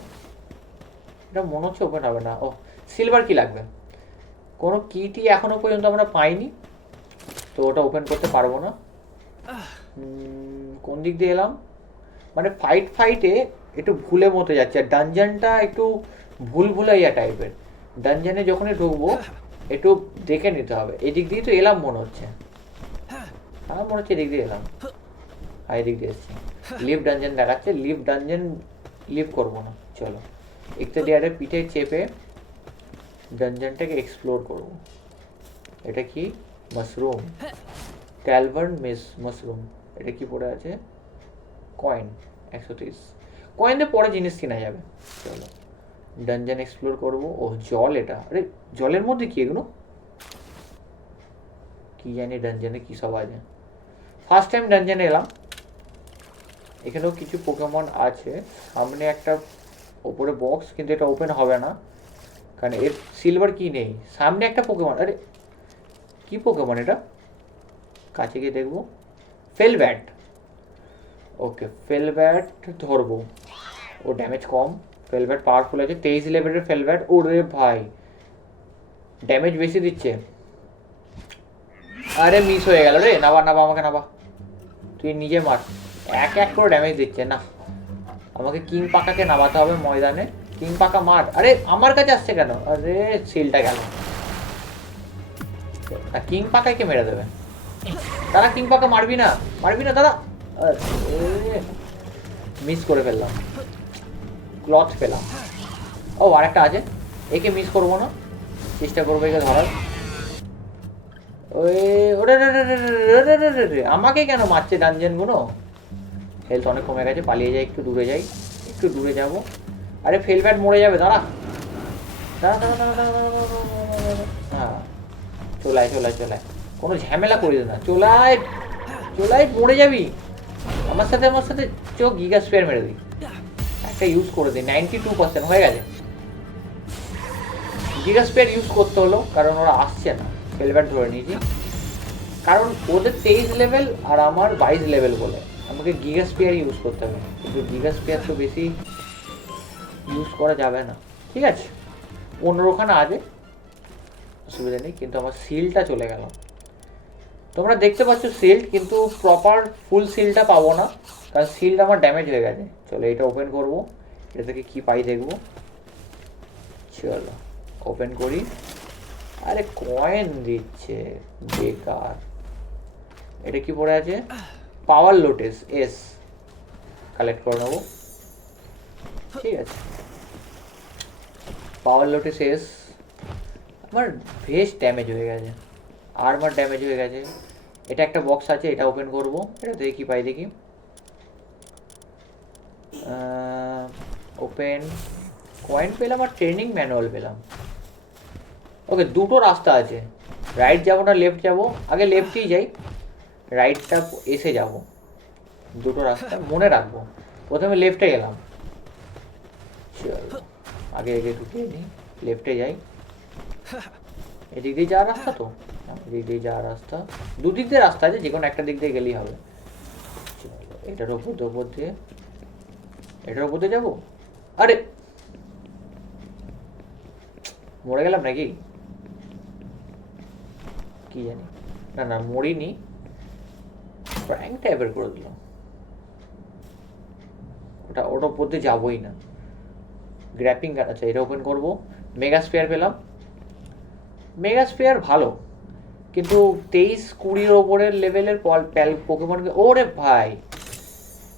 এটা মনে হচ্ছে ওপেন হবে না। ও সিলভার কি লাগবে, কোনো কিটি এখনো পর্যন্ত আমরা পাইনি, তো ওটা ওপেন করতে পারবো না। কোন দিক দিয়ে এলাম, মানে ফাইটে একটু ভুলে মতে যাচ্ছে। আর ডানজানটা একটু ভুলভুলাইয়া টাইপের। ডানজানে যখনই ঢুকবো একটু দেখে নিতে হবে। এদিক দিয়ে তো এলাম মনে হচ্ছে, আমার মনে হচ্ছে এদিক দিয়ে এলাম, আর এদিক দিয়ে এসছি। লিভ ডানজেন দেখাচ্ছে, লিভ ডানজেন লিভ করবো না, চলো একটু ডিয়ারের পিঠে চেপে ডানজেনটাকে এক্সপ্লোর করবো। এটা কি? মাশরুম, ক্যালভার্ন মাশরুম। এটা কি পড়ে আছে? কয়েন 130 কয়েন দিয়ে পরে জিনিস কেনা যাবে। চলো ডানজেন এক্সপ্লোর করবো। ও জল, এটা আরে জলের মধ্যে কি এগুলো? কি জানি ডানজেনে কি সব আছে। ফার্স্ট টাইম ডানজেনে এলাম। এখানেও কিছু পোকেমন আছে। সামনে একটা ওপরে বক্স, কিন্তু এটা ওপেন হবে না কারণ এর সিলভার কি নেই। সামনে একটা পোকেমন, আরে কি পোকেমন এটা? কাছে গিয়ে দেখবো। ফেলব্যাট। ওকে ফেলব্যাট ধরবো, ও ড্যামেজ কম। ফেলব্যাট পাওয়ারফুল আছে, 23 লেভেলের ফেলব্যাট। ওরে ভাই ড্যামেজ বেশি দিচ্ছে। আরে মিস হয়ে গেল রে, নাবা নাবা আমাকে নাবা, তুই নিজে মার। এক এক করে ড্যামেজ দিচ্ছে না, আমাকে কিং পাকাকে নামাতে হবে ময়দানে। কিং পাকা মার। আরে আমার কাছে আসছে কেন? আরে সিলটা গেল। কিং পাকাকে মেরে দেবে। দাদা কিং পাকা মারবি না, মারবি না দাদা। মিস করে ফেললাম, ক্লথ পেলাম। ও আরেকটা আছে, একে মিস করবো না, চেষ্টা করবো একে ধরার। ওই ওরে আমাকে কেন মারছে ডানজেনগুলো? হেলথ অনেক কমে গেছে, পালিয়ে যাই, একটু দূরে যাই, একটু দূরে যাবো। আরে ফেলব্যাট মরে যাবে, দাঁড়া দাঁড়া দাঁড়া দাঁড়া দাঁড়া দাঁড়া। হ্যাঁ চলায় চলায় চলায়, কোনো ঝামেলা করিস না, চলায় চলায়, মরে যাবি। আমার সাথে চোখ গিগা স্পেয়ার মেরে দিই, একটা ইউজ করে দিই। 92% হয়ে গেছে। গিগা স্পেয়ার ইউজ করতে হলো কারণ ওরা আসছে না। ফেলব্যাট ধরে নিয়েছি কারণ ওদের 23 লেভেল আর আমার 22 লেভেল বলে আমাকে গিগা স্পেয়ার ইউজ করতে হবে, কিন্তু গিগা স্পেয়ার তো বেশি ইউজ করা যাবে না। ঠিক আছে 15খানা আছে, অসুবিধা নেই, কিন্তু আমার সিলটা চলে গেল। তোমরা দেখতে পাচ্ছ সিল্ড, কিন্তু প্রপার ফুল সিলটা পাবো না কারণ সিলটা আমার ড্যামেজ হয়ে গেছে। চলো এটা ওপেন করবো, এটা থেকে কি পাই দেখবো। চলো ওপেন করি। আরে কয়েন দিচ্ছে বেকার। এটা কি পড়ে আছে? পাওয়ার লোটেস এস, কালেক্ট করে নেবো। ঠিক আছে পাওয়ার লোটেস এস। আমার বেশ ড্যামেজ হয়ে গেছে, আর্মার ড্যামেজ হয়ে গেছে। এটা একটা বক্স আছে, এটা ওপেন করবো, এটা থেকে কি পাই দেখি। ওপেন, কয়েন পেলাম আর ট্রেনিং ম্যানুয়াল পেলাম। ওকে দুটো রাস্তা আছে, রাইট যাবো না লেফট যাবো? আগে লেফটেই যাই, রাইটটা এসে যাব। দুটো রাস্তা মনে রাখবো, প্রথমে লেফটে গেলাম। চলো আগে আগে ঢুকিয়ে নিই, লেফটে যাই। এদিক দিয়ে যাওয়ার রাস্তা তো, এদিক দিয়ে যাওয়ার রাস্তা, দুদিক দিয়ে রাস্তা আছে, যে কোনো একটা দিক দিয়ে গেলেই হবে। চলো এটার ওপর দিয়ে, এটার ওপর দিয়ে যাবো। আরে মরে গেলাম নাকি কি জানি, না না মরিনি, প্র্যাঙ্ক টাইপের করে দিল। ওটার ওপর দিয়ে যাবোই না। গ্র্যাপিং গান, আচ্ছা এটা ওপেন করবো। মেগা স্পেয়ার পেলাম, মেগা স্পেয়ার ভালো, কিন্তু 23-20 ওপরের লেভেলের পোকেমনকে। ওরে ভাই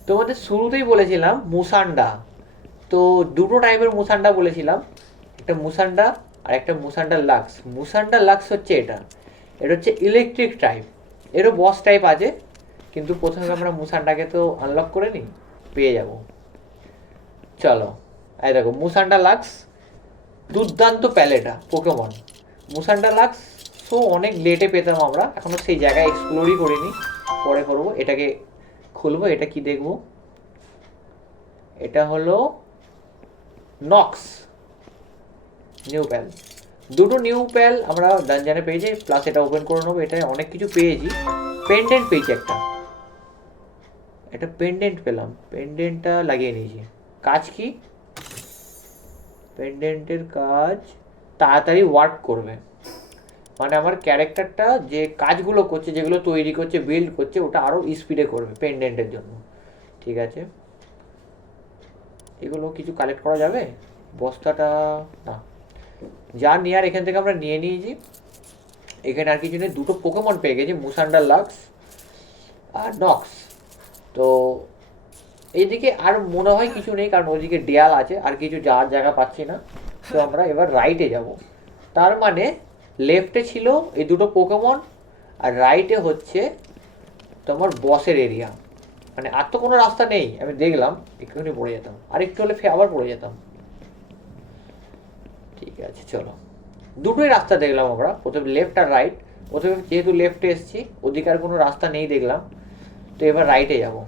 তোমাদের শুরুতেই বলেছিলাম মুসান্ডা, তো দুটো টাইপের মুসান্ডা বলেছিলাম, একটা মুসান্ডা আর একটা মুসান্ডা লাক্স। মুসান্ডা লাক্স হচ্ছে এটা, এটা হচ্ছে ইলেকট্রিক টাইপ, এরও বস টাইপ আছে, কিন্তু প্রথমে আমরা মুসান্ডাকে তো আনলক করে নিই, পেয়ে যাব। চলো এই দেখো মুসান্ডা লাক্স, দুর্দান্ত প্যালেটা পোকেমন। মুসান্ডা লাক্স সো অনেক লেটে পেতাম আমরা, এখনো সেই জায়গায় এক্সপ্লোরই করিনি, পরে করবো। এটাকে খুলবো, এটা কি দেখবো? এটা হলো নক্স নিউ প্যাল। দুটো নিউ প্যাল আমরা ডানজানে পেয়েছি, প্লাস এটা ওপেন করে নেবো। এটা অনেক কিছু পেয়েছি, পেন্ডেন্ট পেয়েছি একটা, এটা পেন্ডেন্ট পেলাম, পেন্ডেন্টটা লাগিয়ে নিয়েছি। কাজ কি? পেন্ডেন্টের কাজ তাড়াতাড়ি ওয়ার্ক করবে, মানে আমার ক্যারেক্টারটা যে কাজগুলো করছে, যেগুলো তৈরি করছে বিল্ড করছে, ওটা আরও স্পিডে করবে পেন্ডেন্টের জন্য। ঠিক আছে এগুলো কিছু কালেক্ট করা যাবে? বস্তাটা না, যা নেওয়ার এখান থেকে আমরা নিয়ে নিয়েছি। এখানে আর কিছু নেই, দুটো পোকেমন পেয়ে গেছি, মুসান্ডার লাক্স আর নক্স। তো এইদিকে আর মনে হয় কিছু নেই, কারণ ওইদিকে দেয়াল আছে, আর কিছু যাওয়ার জায়গা পাচ্ছি না। তো আমরা এবার রাইটে যাব। তার মানে লেফটে ছিল এই দুটো পোকেমন, আর রাইটে হচ্ছে তোমার বসের এরিয়া। মানে আর তো কোনো রাস্তা নেই, আমি দেখলাম একটুখানি পড়ে যেতাম, আর একটু হলে আবার পড়ে যেতাম। ঠিক আছে চলো, দুটোই রাস্তা দেখলাম আমরা, প্রথমে লেফট আর রাইট। প্রথমে যেহেতু লেফটে এসেছি, ওদিকে আর কোনো রাস্তা নেই দেখলাম, তো এবার রাইটে যাবো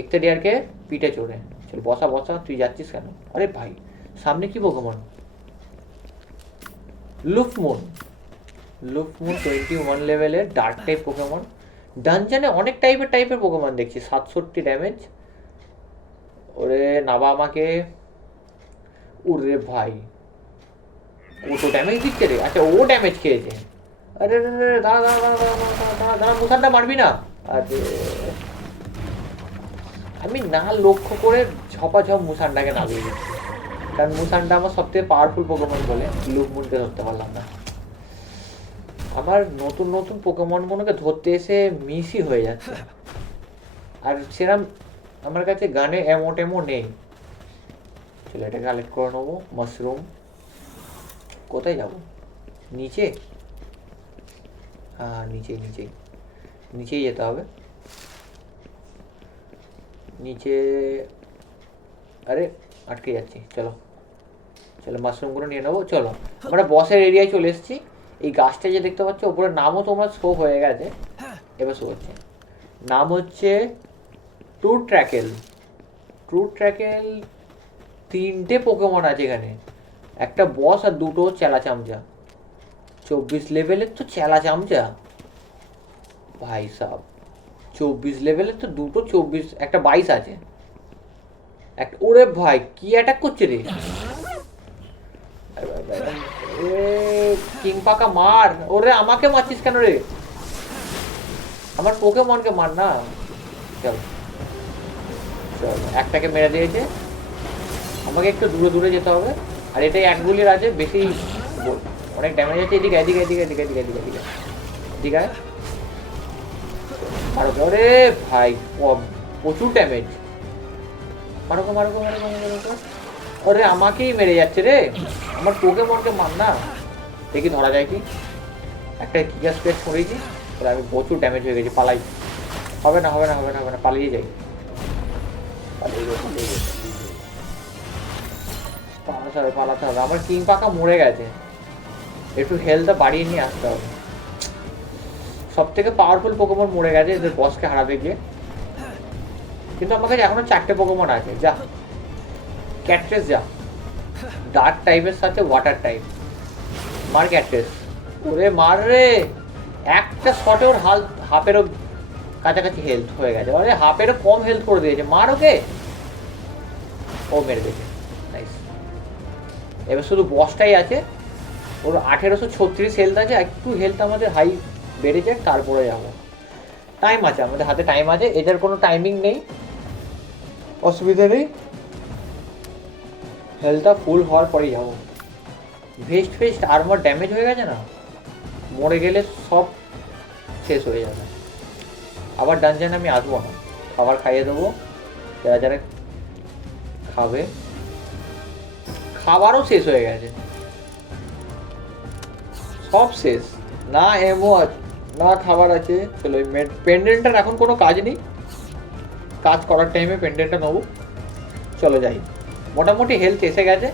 এক্সটেরিয়ারকে পিঠে চড়ে। চল বসা বসা, তুই যাচ্ছিস কেন? আরে ভাই সামনে কি পোকেমন? লুফমুন। লুফমুন 21 লেভেলের ডার্ক টাইপ পোকেমন। ডানজানে অনেক টাইপের পোকেমন দেখছি। 67 ড্যামেজ। ওরে নাবা আমাকে। ওরে ভাই ও তো ড্যামেজ দিচ্ছে রে। আচ্ছা ও ড্যামেজ খেয়েছে। আরে দাঁড়া দাঁড়া দাঁড়া দাঁড়া দাঁড়া দাঁড়া, মুসানটা মারবি না? আরে আমি না লক্ষ্য করে ঝপাঝপ মুসান্ডাকে নামিয়ে দিচ্ছি, কারণ মুসান্ডা আমার সবথেকে পাওয়ারফুল পোকেমন বলে লুকমুনকে ধরতে পারলাম না। আমার নতুন নতুন পোকেমনগুলোকে ধরতে এসে মিসই হয়ে যাচ্ছে, আর সেরকম আমার কাছে গানে এমো নেই। চলো এটা কালেক্ট করে নেবো। মাশরুম। কোথায় যাব? নিচে? হ্যাঁ নিচেই যেতে হবে। নিচে। আরে আটকে যাচ্ছি। চলো মাশরুমগুলো নিয়ে নেবো। চলো আমরা বসের এরিয়ায় চলে এসেছি। এই গাছটা যে দেখতে পাচ্ছ ওপরের নামও তোমার শো হয়ে গেছে, এবার শো হচ্ছে। নাম হচ্ছে ট্রুট্র্যাকেল। 3টে পোকেমন আছে এখানে, একটা বস আর দুটো চেলা চামচা। 24 লেভেলের তো চেলা চামচা ভাই সাব। 24 লেভেলের তো দুটো 24, একটা 22 আছে। একটা ওরে ভাই কি অ্যাটাক করছে রে! কিং পাকা মার। ওরে আমাকে মারছিস কেন রে? আমার পোকেমনকে মার না। চল একটাকে মেরে দিয়েছে, আমাকে একটু দূরে যেতে হবে। আর এটাই এক গুলির আছে, বেশি অনেক ড্যামেজ আছে। এদিকে মারো। ওরে ভাই প্রচুর ড্যামেজ। মারো। ওরে আমাকেই মেরে যাচ্ছে রে। আমার পোকেমনকে মার না। দেখি ধরা যায় কি। একটা কিয়া স্পেস করেছি, তাহলে আমি প্রচুর ড্যামেজ হয়ে গেছি। পালাই। হবে না, পালিয়ে যাই। পালাতে হবে। আমার কিং পাকা মরে গেছে, একটু হেলথটা বাড়িয়ে নিয়ে আসতে হবে। সব থেকে পাওয়ারফুল পোকেমন মরে গেছে এদের বসকে হারাতে গিয়ে। কিন্তু আমার কাছে এখনো 4টে পোকেমন আছে। যা ক্যাট্রেস যা, ডার্ক টাইপের সাথে ওয়াটার টাইপ। মার ক্যাট্রেস। ওরে মার রে। একটা শটে ওর হাফেরও কাছাকাছি হেলথ হয়ে গেছে। আরে হাফেরও কম হেলথ করে দিয়েছে। মার ওকে। ও মেরে দিয়েছে। নাইস। এবার শুধু বসটাই আছে। ওর 1836 হেলথ আছে। একটু হেলথ আমাদের হাই বেড়ে যাক, তারপরে যাবো। টাইম আছে, আমাদের হাতে টাইম আছে। এটার কোনো টাইমিং নেই, অসুবিধা নেই। হেলথটা ফুল হওয়ার পরেই যাবো। ভেস্ট আর্মার ড্যামেজ হয়ে গেছে না, মরে গেলে সব শেষ হয়ে যাবে। আবার ডানজানে আমি আসবো না, খাবার খাইয়ে দেবো যারা খাবে। খাবারও শেষ হয়ে গেছে, সব শেষ। না এমও আছে না খাবার আছে। চলো পেন্ডেন্টটার এখন কোনো কাজ নেই, কাজ করার টাইমে পেন্ডেন্টটা নেবো। চলো যাই। মোটামুটি হেলথ এসে গেছে,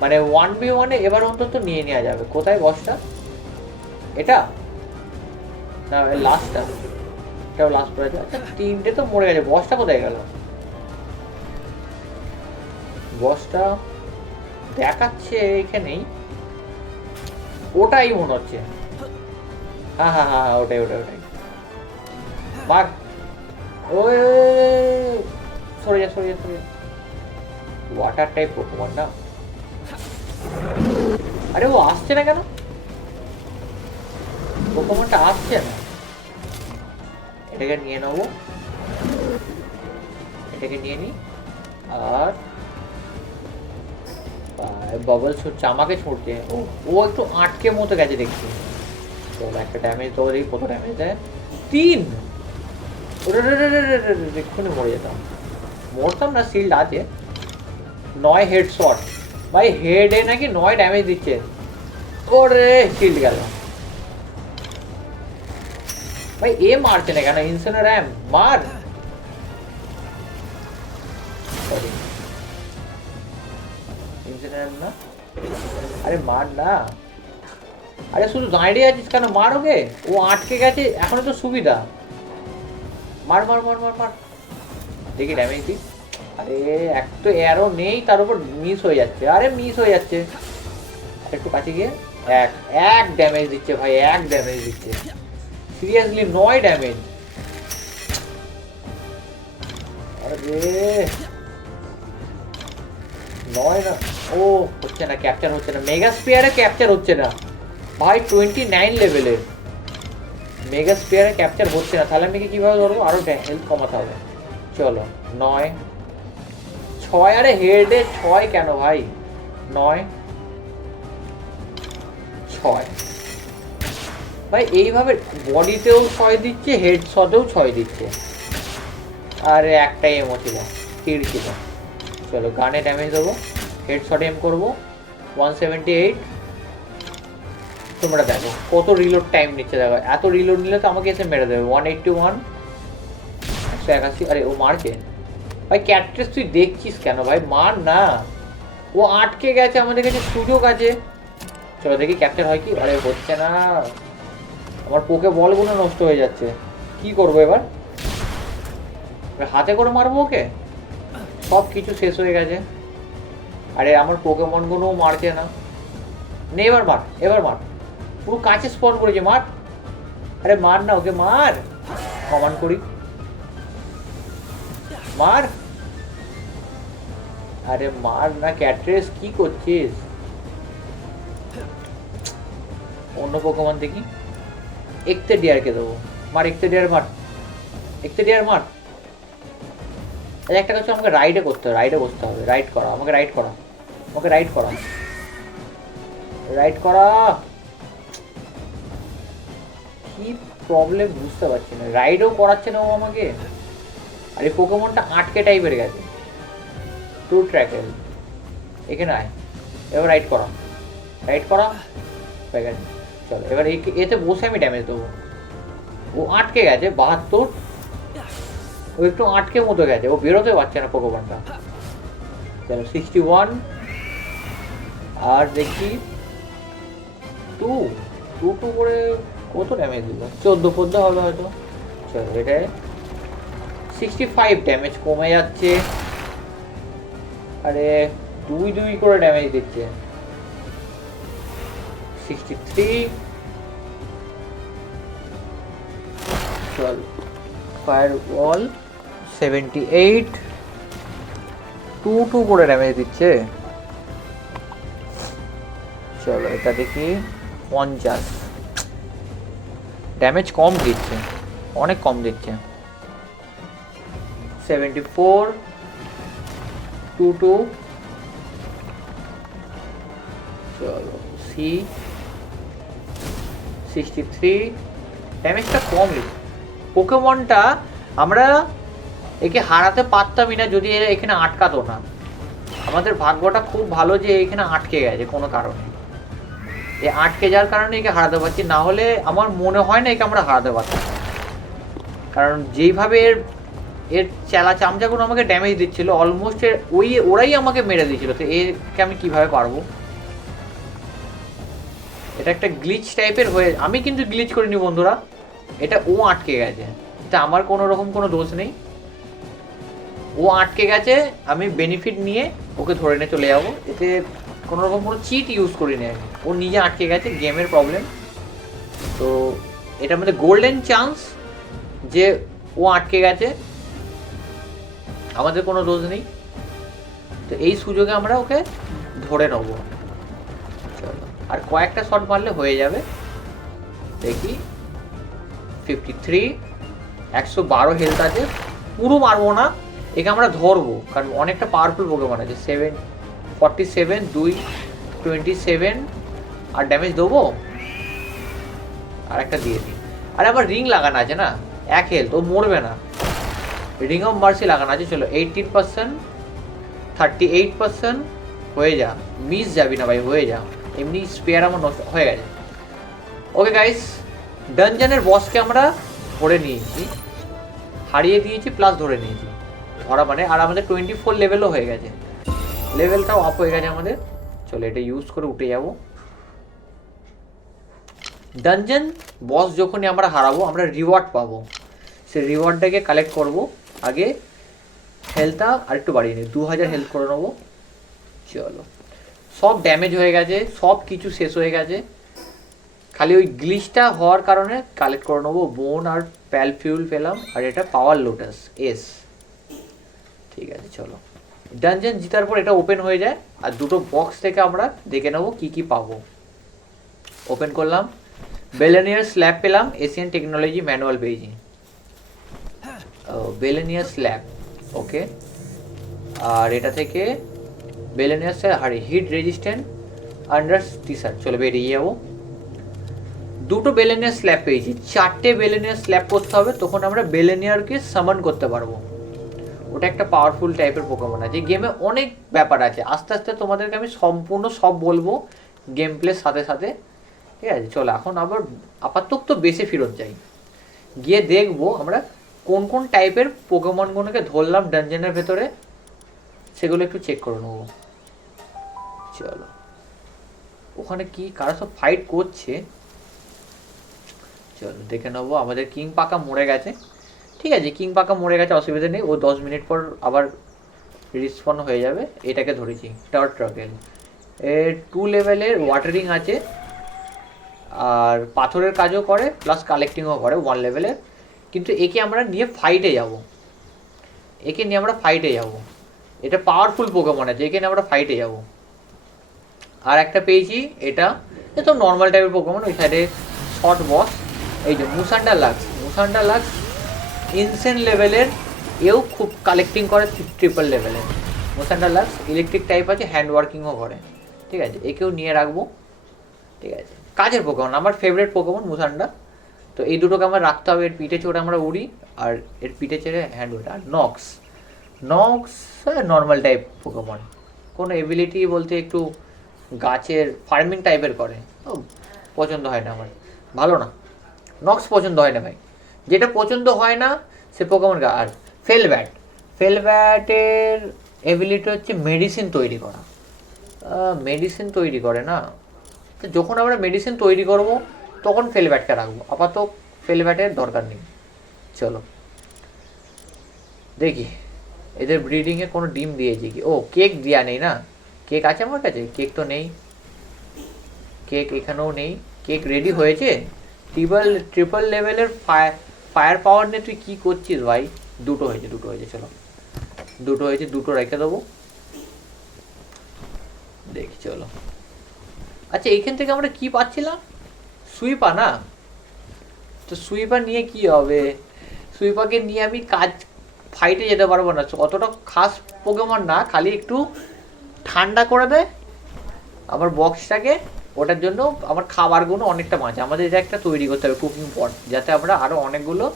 মানে 1v1 এবার অন্তত নিয়ে নেওয়া যাবে। কোথায় বসটা? এটা না লাস্টটা? এটাও লাস্ট পড়েছে। আচ্ছা 3টে তো মরে গেছে। বসটা কোথায় গেল? বসটা দেখাচ্ছে এখানেই, ওটাই মনে হচ্ছে। হ্যাঁ ওটাই মার। ওই সরে যা। ওয়াটার টাইপ পোকেমন না। আরে ও আসছে না কেন? পোকেমনটা আসছে না। এটাকে নিয়ে নেবো, এটাকে নিয়ে নি। আর বাবল ছুটছে, আমাকে ছুটছে। ও ও একটু আটকে মতো গেছে দেখছি। চলো একটা ড্যামেজ তো দেখি কত ড্যামেজ দেয়। 3। এক্ষুনি মরে যেতাম, মরতাম না, শিল্ড আছে। 9 হেড শট ভাই, হেডে নাকি 9 ড্যামেজ দিচ্ছে। ওরে শিল্ড গেল ভাই। এ মারছে না কেন? ইনসেনার র্যাম মার। সরি ইনসেনার র্যাম না, আরে মার না। আরে শুধু দাঁড়িয়ে আছিস কেন? মার ওকে, ও আটকে গেছে এখনো তো সুবিধা। মার মার মার মার মার, দেখি ড্যামেজ দি। আরে এক তো এরও নেই, তার উপর মিস হয়ে যাচ্ছে। আরে মিস হয়ে যাচ্ছে, একটু কাছে গিয়ে এক এক ড্যামেজ দিচ্ছে ভাই, এক ড্যামেজ দিচ্ছে। Seriously 9 damage. আরে 9 না, ও হচ্ছে না, ক্যাপচার হচ্ছে না। মেগা স্পিয়ারে ক্যাপচার হচ্ছে না ভাই, 29 লেভেলের মেগা স্পিয়ারে ক্যাপচার হচ্ছে না। তাহলে আমি কি কিভাবে ধরবো? আরো হেলথ কমাতে হবে। চলো 9 6। আরে হেডে 6 কেন ভাই? 9 6 ভাই, এইভাবে বডিতেও 6 দিচ্ছে, হেড শটেও 6 দিচ্ছে। আরে একটাই এমও ছিল, তীর ছিল। চলো গানে ড্যামেজ দেবো, হেড শট এম করবো। 178। তোমরা দেখো কত রিলোড টাইম নিচ্ছে, দেখো এত রিলোড নিলে তো আমাকে এসে মেরে দেবে। 181 181। আরে ও মারছে ভাই। ক্যাট্রেস তুই দেখছিস কেন ভাই? মার না, ও আটকে গেছে, আমাদের কাছে সুযোগ আছে। চলো দেখি ক্যাপচার হয় কি। আরে হচ্ছে না, আমার পোকে বলগুলো নষ্ট হয়ে যাচ্ছে। কি করবো এবার? হাতে করে মারবো ওকে? সব কিছু শেষ হয়ে গেছে। আরে আমার পোকেমনগুলোও মারছে না। নে এবার মার, এবার মার। পুরো কাছে স্পন করেছে, মার। আরে মার না ওকে, মার। কমান্ড করি, মার। আরে মার না ক্যাট্রেস, কি করছিস? অন্য পোকেমন দেখি। একতে ডিয়ারকে দেবো, মার। একতে ডিয়ার মার, একতে ডিয়ার মার। একটা কিছু আমাকে রাইডে করতে হবে, রাইডে বসতে হবে। রাইড করা, আমাকে রাইড করা, আমাকে রাইড করা, রাইড করা। কি প্রবলেম বুঝতে পারছি না, রাইডও করাচ্ছে না ও আমাকে। আর এই পোকেমনটা আটকে টাইপের গেছে। ট্রু ট্র্যাকেল, এখানে আয়, এবার রাইড করা, রাইড করা হয়ে গেছে। চলো এবার এতে বসে আমি ড্যামেজ দেবো। ও আটকে গেছে 72। ও একটু আটকে মতো গেছে, ও বেরোতে পারছে না পোকেমনটা। চলো 61। আর দেখি 2 2 2 করে কত ড্যামেজ দিল? 14 হবে হয়তো। চলো এটা 65 ড্যামেজ কমে যাচ্ছে। আরে 2 2 করে ড্যামেজ দিচ্ছে। 63। চল ফায়ার ওয়াল 78। 2 2 করে ড্যামেজ দিচ্ছে। চলো এটা দেখি 50 ড্যামেজ কম দিচ্ছে, অনেক কম দিচ্ছে। 74 2 2। চলো সি 63 ড্যামেজটা কম দিচ্ছে। পোকেমনটা আমরা একে হারাতে পারতামই না যদি এরা এখানে আটকাতো না। আমাদের ভাগ্যটা খুব ভালো যে এখানে আটকে গেছে কোনো কারণে। এ আটকে যাওয়ার কারণে একে হারাতে পারছি, না হলে আমার মনে হয় না একে আমরা হারাতে পারতাম। কারণ যেইভাবে এর এর চেলা চামচাগুলো আমাকে ড্যামেজ দিচ্ছিল, অলমোস্ট ওরাই আমাকে মেরে দিয়েছিল। তো একে আমি কিভাবে পারবো? এটা একটা গ্লিচ টাইপের হয়ে, আমি কিন্তু গ্লিচ করিনি বন্ধুরা, এটা ও আটকে গেছে। এটা আমার কোনো রকম কোনো দোষ নেই, ও আটকে গেছে। আমি বেনিফিট নিয়ে ওকে ধরে নিয়ে চলে যাবো। এতে কোনো রকম কোনো চিট ইউজ করিনি আমি, ও নিজে আটকে গেছে, গেমের প্রবলেম। তো এটা আমাদের গোল্ডেন চান্স যে ও আটকে গেছে, আমাদের কোনো দোষ নেই। তো এই সুযোগে আমরা ওকে ধরে নেবো। চলো আর কয়েকটা শট মারলে হয়ে যাবে। দেখি 53 112 হেলথ আছে। পুরো মারবো না, একে আমরা ধরবো কারণ অনেকটা পাওয়ারফুল পোকেমন আছে। 47, 2 27 আর ড্যামেজ দেবো, আর একটা দিয়ে দিই। আরে আবার রিং লাগানো আছে না, 1 হেলথ, ও মরবে না। রিং অফ মার্সি লাগানো আছে। চলো 18%, 38%, হয়ে যা, মিস যাবি না ভাই, হয়ে যা। এমনি স্পেয়ার আমার নষ্ট হয়ে গেছে। ওকে গাইস, ডানজনের বসকে আমরা ধরে নিয়েছি, হারিয়ে দিয়েছি প্লাস ধরে নিয়েছি, ধরা মানে। আর আমাদের 24 লেভেলও হয়ে গেছে, লেভেলটাও আপ হয়ে গেছে আমাদের। চলো এটা ইউজ করে উঠে যাব। ডানজন বস যখনই আমরা হারাবো আমরা রিওয়ার্ড পাবো, সেই রিওয়ার্ডটাকে কালেক্ট করব। আগে হেলথটা আর একটু বাড়িয়ে নিই, 2000 হেলথ করে নেবো। চলো, সব ড্যামেজ হয়ে গেছে, সব কিছু শেষ হয়ে গেছে, খালি ওই গ্লিচটা হওয়ার কারণে কালেক্ট করে নেবো। বোন আর প্যাল ফিউল পেলাম, আর এটা পাওয়ার লোটাস এস। ঠিক আছে, চলো ডানজন জিতার পর এটা ওপেন হয়ে যায়, আর দুটো বক্স থেকে আমরা দেখে নেবো কি কি পাবো। ওপেন করলাম, বেলেনিয়ার স্ল্যাব পেলাম, এশিয়ান টেকনোলজি ম্যানুয়াল পেয়েছি। বেলেনিয়ার স্ল্যাব, ওকে। আর এটা থেকে বেলেনিয়ার স্ল্যাব আর heat resistant under T shirt. চলো বেরিয়ে যাবো। দুটো বেলেনিয়ার স্ল্যাব পেয়েছি, 4টে বেলেনিয়ার স্ল্যাব করতে হবে, তখন আমরা বেলেনিয়ারকে সামন করতে পারবো। ওটা একটা পাওয়ারফুল টাইপের পোকেমন আছে। গেমে অনেক ব্যাপার আছে, আস্তে আস্তে তোমাদেরকে আমি সম্পূর্ণ সব বলবো গেম প্লের সাথে সাথে। ঠিক আছে, চলো এখন আবার আপাতত বেশি ফেরত যাই, গিয়ে দেখবো আমরা কোন কোন টাইপের পোকেমনগুলোকে ধরলাম ডানজনের ভেতরে, সেগুলো একটু চেক করে নেবো। চলো, ওখানে কি কারা সব ফাইট করছে, চলো দেখে নেবো। আমাদের কিং পাকা মরে গেছে, ঠিক আছে, কিং পাকা মরে গেছে, অসুবিধা নেই, ও 10 মিনিট পর আবার রিস্পন হয়ে যাবে। এটাকে ধরেছি টার্ট ট্রাকেল, এর 2 লেভেলের ওয়াটারিং আছে, আর পাথরের কাজও করে প্লাস কালেক্টিংও করে 1 লেভেলের। কিন্তু একে আমরা নিয়ে ফাইটে যাব, একে নিয়ে আমরা ফাইটে যাব, এটা পাওয়ারফুল পোকেমন আছে, একে নিয়ে আমরা ফাইটে যাব। আর একটা পেয়েছি, এটা তো নর্মাল টাইপের পোকেমন, ওই সাইডে শর্ট বস। এই যে মুসান্ডা লাক্স, মুসান্ডা লাক্স ইনসেন লেভেলের, এও খুব কালেক্টিং করে 3 লেভেলের। মুসান্ডা লাক্স ইলেকট্রিক টাইপ আছে, হ্যান্ড ওয়ার্কিংও করে। ঠিক আছে, একেও নিয়ে রাখবো। ঠিক আছে, কাজের পোকেমন, আমার ফেভারিট পোকেমন মুসান্ডা। তো এই দুটোকে আমার রাখতে হবে। এর পিঠে চড়ে আমরা উড়ি, আর এর পিঠে চেড়ে হ্যান্ড ওয়ার্ক। আর নক্স, নক্স নর্মাল টাইপ পোকেমন, কোনো এবিলিটি বলতে একটু গাছের ফার্মিং টাইপের করে, পছন্দ হয় না আমার, ভালো না। নক্স পছন্দ হয় না ভাই, যেটা পছন্দ হয় না সে পোকেমন। আর ফেলব্যাট, ফেলব্যাটের এবিলিটি হচ্ছে মেডিসিন তৈরি করা, মেডিসিন তৈরি করে না। তো যখন আমরা মেডিসিন তৈরি করব তখন ফেলব্যাটকে রাখবো, আপাতত ফেলব্যাটের দরকার নেই। চলো দেখি এদের ব্রিডিংয়ে কোনো ডিম দিয়েছি কি। ও কেক দেওয়া নেই না, কেক আছে আমার কাছে, কেক তো নেই, কেক এখানেও নেই। কেক রেডি হয়েছে, ট্রিপল লেভেলের ফায়ার পাওয়ার নিয়ে তুই কী করছিস ভাই। দুটো হয়েছে, দুটো হয়েছে, চলো দুটো হয়েছে, দুটো রেখে দেবো। দেখি চলো। আচ্ছা, এইখান থেকে আমরা কি পাচ্ছিলাম, সুইপা না? তো সুইপা নিয়ে কি হবে, সুইপাকে নিয়ে আমি কাজ ফাইটে যেতে পারবো না, অতটা খাস পোকেমন না, খালি একটু ঠান্ডা করে দেয় আমার বক্সটাকে। ওটার জন্য আমার খাবারগুলো অনেকটা বাঁচে। আমাদের এটা একটা তৈরি করতে হবে কুকিং পট, যাতে আমরা আরও অনেকগুলো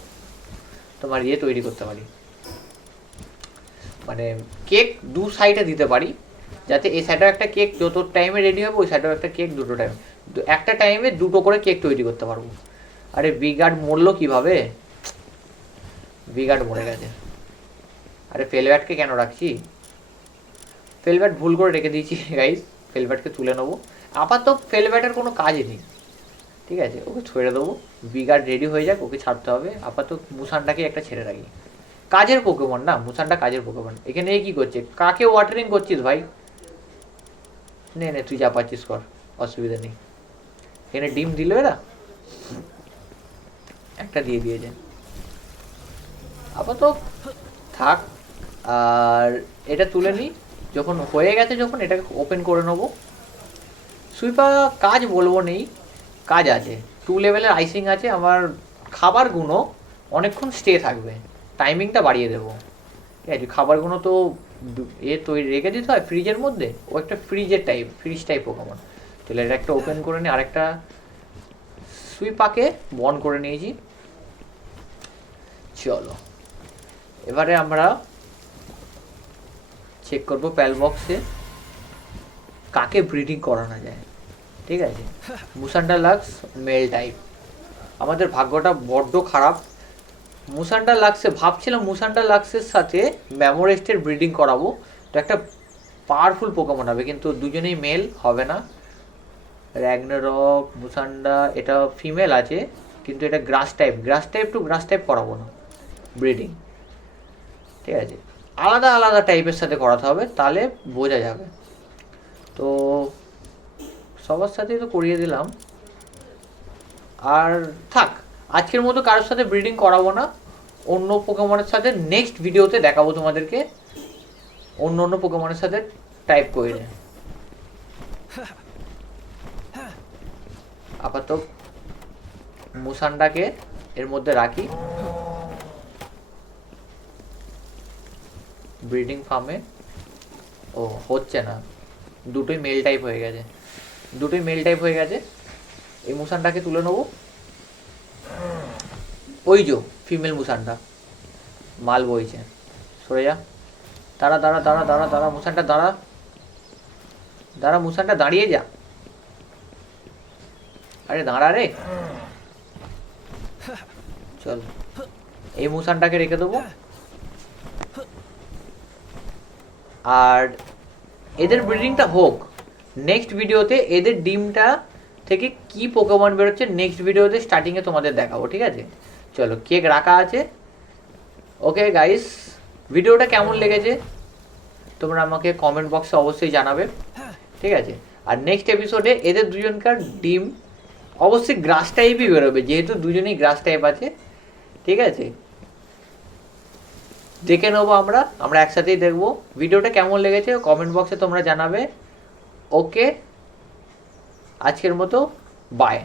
তোমার ইয়ে তৈরি করতে পারি, মানে কেক 2 সাইডে দিতে পারি, যাতে এই সাইডেও একটা কেক যত টাইমে রেডি হবে, ওই সাইডেও একটা কেক, দুটো টাইমে, একটা টাইমে দুটো করে কেক তৈরি করতে পারবো। আরে বিগার্ড মরলো কীভাবে, বিগার্ড মরে গেছে। আরে ফেলব্যাটকে কেন রাখছি, ফেলব্যাট ভুল করে রেখে দিয়েছি গাইস, ফেলব্যাটকে তুলে নেবো। আপাতত ফেলব্যাটের কোনো কাজই নেই, ঠিক আছে, ওকে ছেড়ে দেবো। বিগার্ড রেডি হয়ে যাক, ওকে ছাড়তে হবে। আপাতত মুসানটাকে একটা ছেড়ে রাখি, কাজের পোকেমন না মুসানটা, কাজের পোকেমন। এখানে কি করছে, কাকে ওয়াটারিং করছিস ভাই, নে নে তুই যা পাচ্ছিস কর, অসুবিধা নেই। এখানে ডিম দিল, এরা একটা দিয়ে দিয়েছে, আপাতত থাক। আর এটা তুলে নিই, যখন হয়ে গেছে, যখন এটাকে ওপেন করে নেবো। সুইপা কাজ বলবো নেই, কাজ আছে, 2 লেভেলের আইসিং আছে। আমার খাবারগুলো অনেকক্ষণ স্টে থাকবে, টাইমিংটা বাড়িয়ে দেবো। ঠিক আছে, খাবারগুলো তো তৈরি রেখে দিতে হয় ফ্রিজের মধ্যে, ও একটা ফ্রিজ টাইপ পোকেমন। তাহলে এটা একটা ওপেন করে নিই, আরেকটা সুইপাকে বন করে নিয়েছি। চলো এবারে আমরা চেক করবো প্যাল বক্সে কাকে ব্রিডিং করানো যায়। ঠিক আছে, মুসান্ডা লাক্স মেল টাইপ। আমাদের ভাগ্যটা বড্ড খারাপ। মুসান্ডা লাক্সে ভাবছিলাম মুসান্ডা লাক্সের সাথে ম্যামোরেস্টের ব্রিডিং করাবো, তো একটা পাওয়ারফুল পোকেমন হবে, কিন্তু দুজনেই মেল হবে না। র্যাগনারক, মুসান্ডা, এটা ফিমেল আছে কিন্তু এটা গ্রাস টাইপ করাবো না ব্রিডিং। ঠিক আছে, আলাদা আলাদা টাইপের সাথে করাতে হবে, তাহলে বোঝা যাবে। তো সবার সাথেই তো করিয়ে দিলাম, আর থাক, আজকের মতো কারোর সাথে ব্রিডিং করাবো না। অন্য পোকেমনের সাথে নেক্সট ভিডিওতে দেখাবো তোমাদেরকে, অন্য পোকেমনের সাথে টাইপ করে। আপাতত মুসান্ডাকে এর মধ্যে রাখি ব্রিডিং ফার্মে। ও হচ্ছে না, দুটোই মেল টাইপ হয়ে গেছে। এই মুসান্ডাকে তুলে নেবো। ওই যে ফিমেল মুসান্ডা মাল বইছে, সরে যা। দাঁড়া মুসান্ডা, দাঁড়া মুসান্ডা, দাঁড়িয়ে যা। আরে দাঁড়া রে। চল এই মুসানটাকে রেখে দেবো, আর এদের ব্রিডিংটা হোক। নেক্সট ভিডিওতে এদের ডিমটা থেকে কি পোকেমন বেরোচ্ছে নেক্সট ভিডিওতে স্টার্টিংয়ে তোমাদের দেখাবো। ঠিক আছে, চলো কেক রাখা আছে। ওকে গাইস, ভিডিওটা কেমন লেগেছে তোমরা আমাকে কমেন্ট বক্সে অবশ্যই জানাবে। ঠিক আছে, আর নেক্সট এপিসোডে এদের দুজনকার ডিম অবশ্যই গ্রাস টাইপই বেরোবে, যেহেতু দুজনেই গ্রাস টাইপ আছে। ঠিক আছে, দেখে নেবো আমরা একসাথেই দেখবো। ভিডিওটা কেমন লেগেছে কমেন্ট বক্সে তোমরা জানাবে। ওকে, আজকের মতো বাই।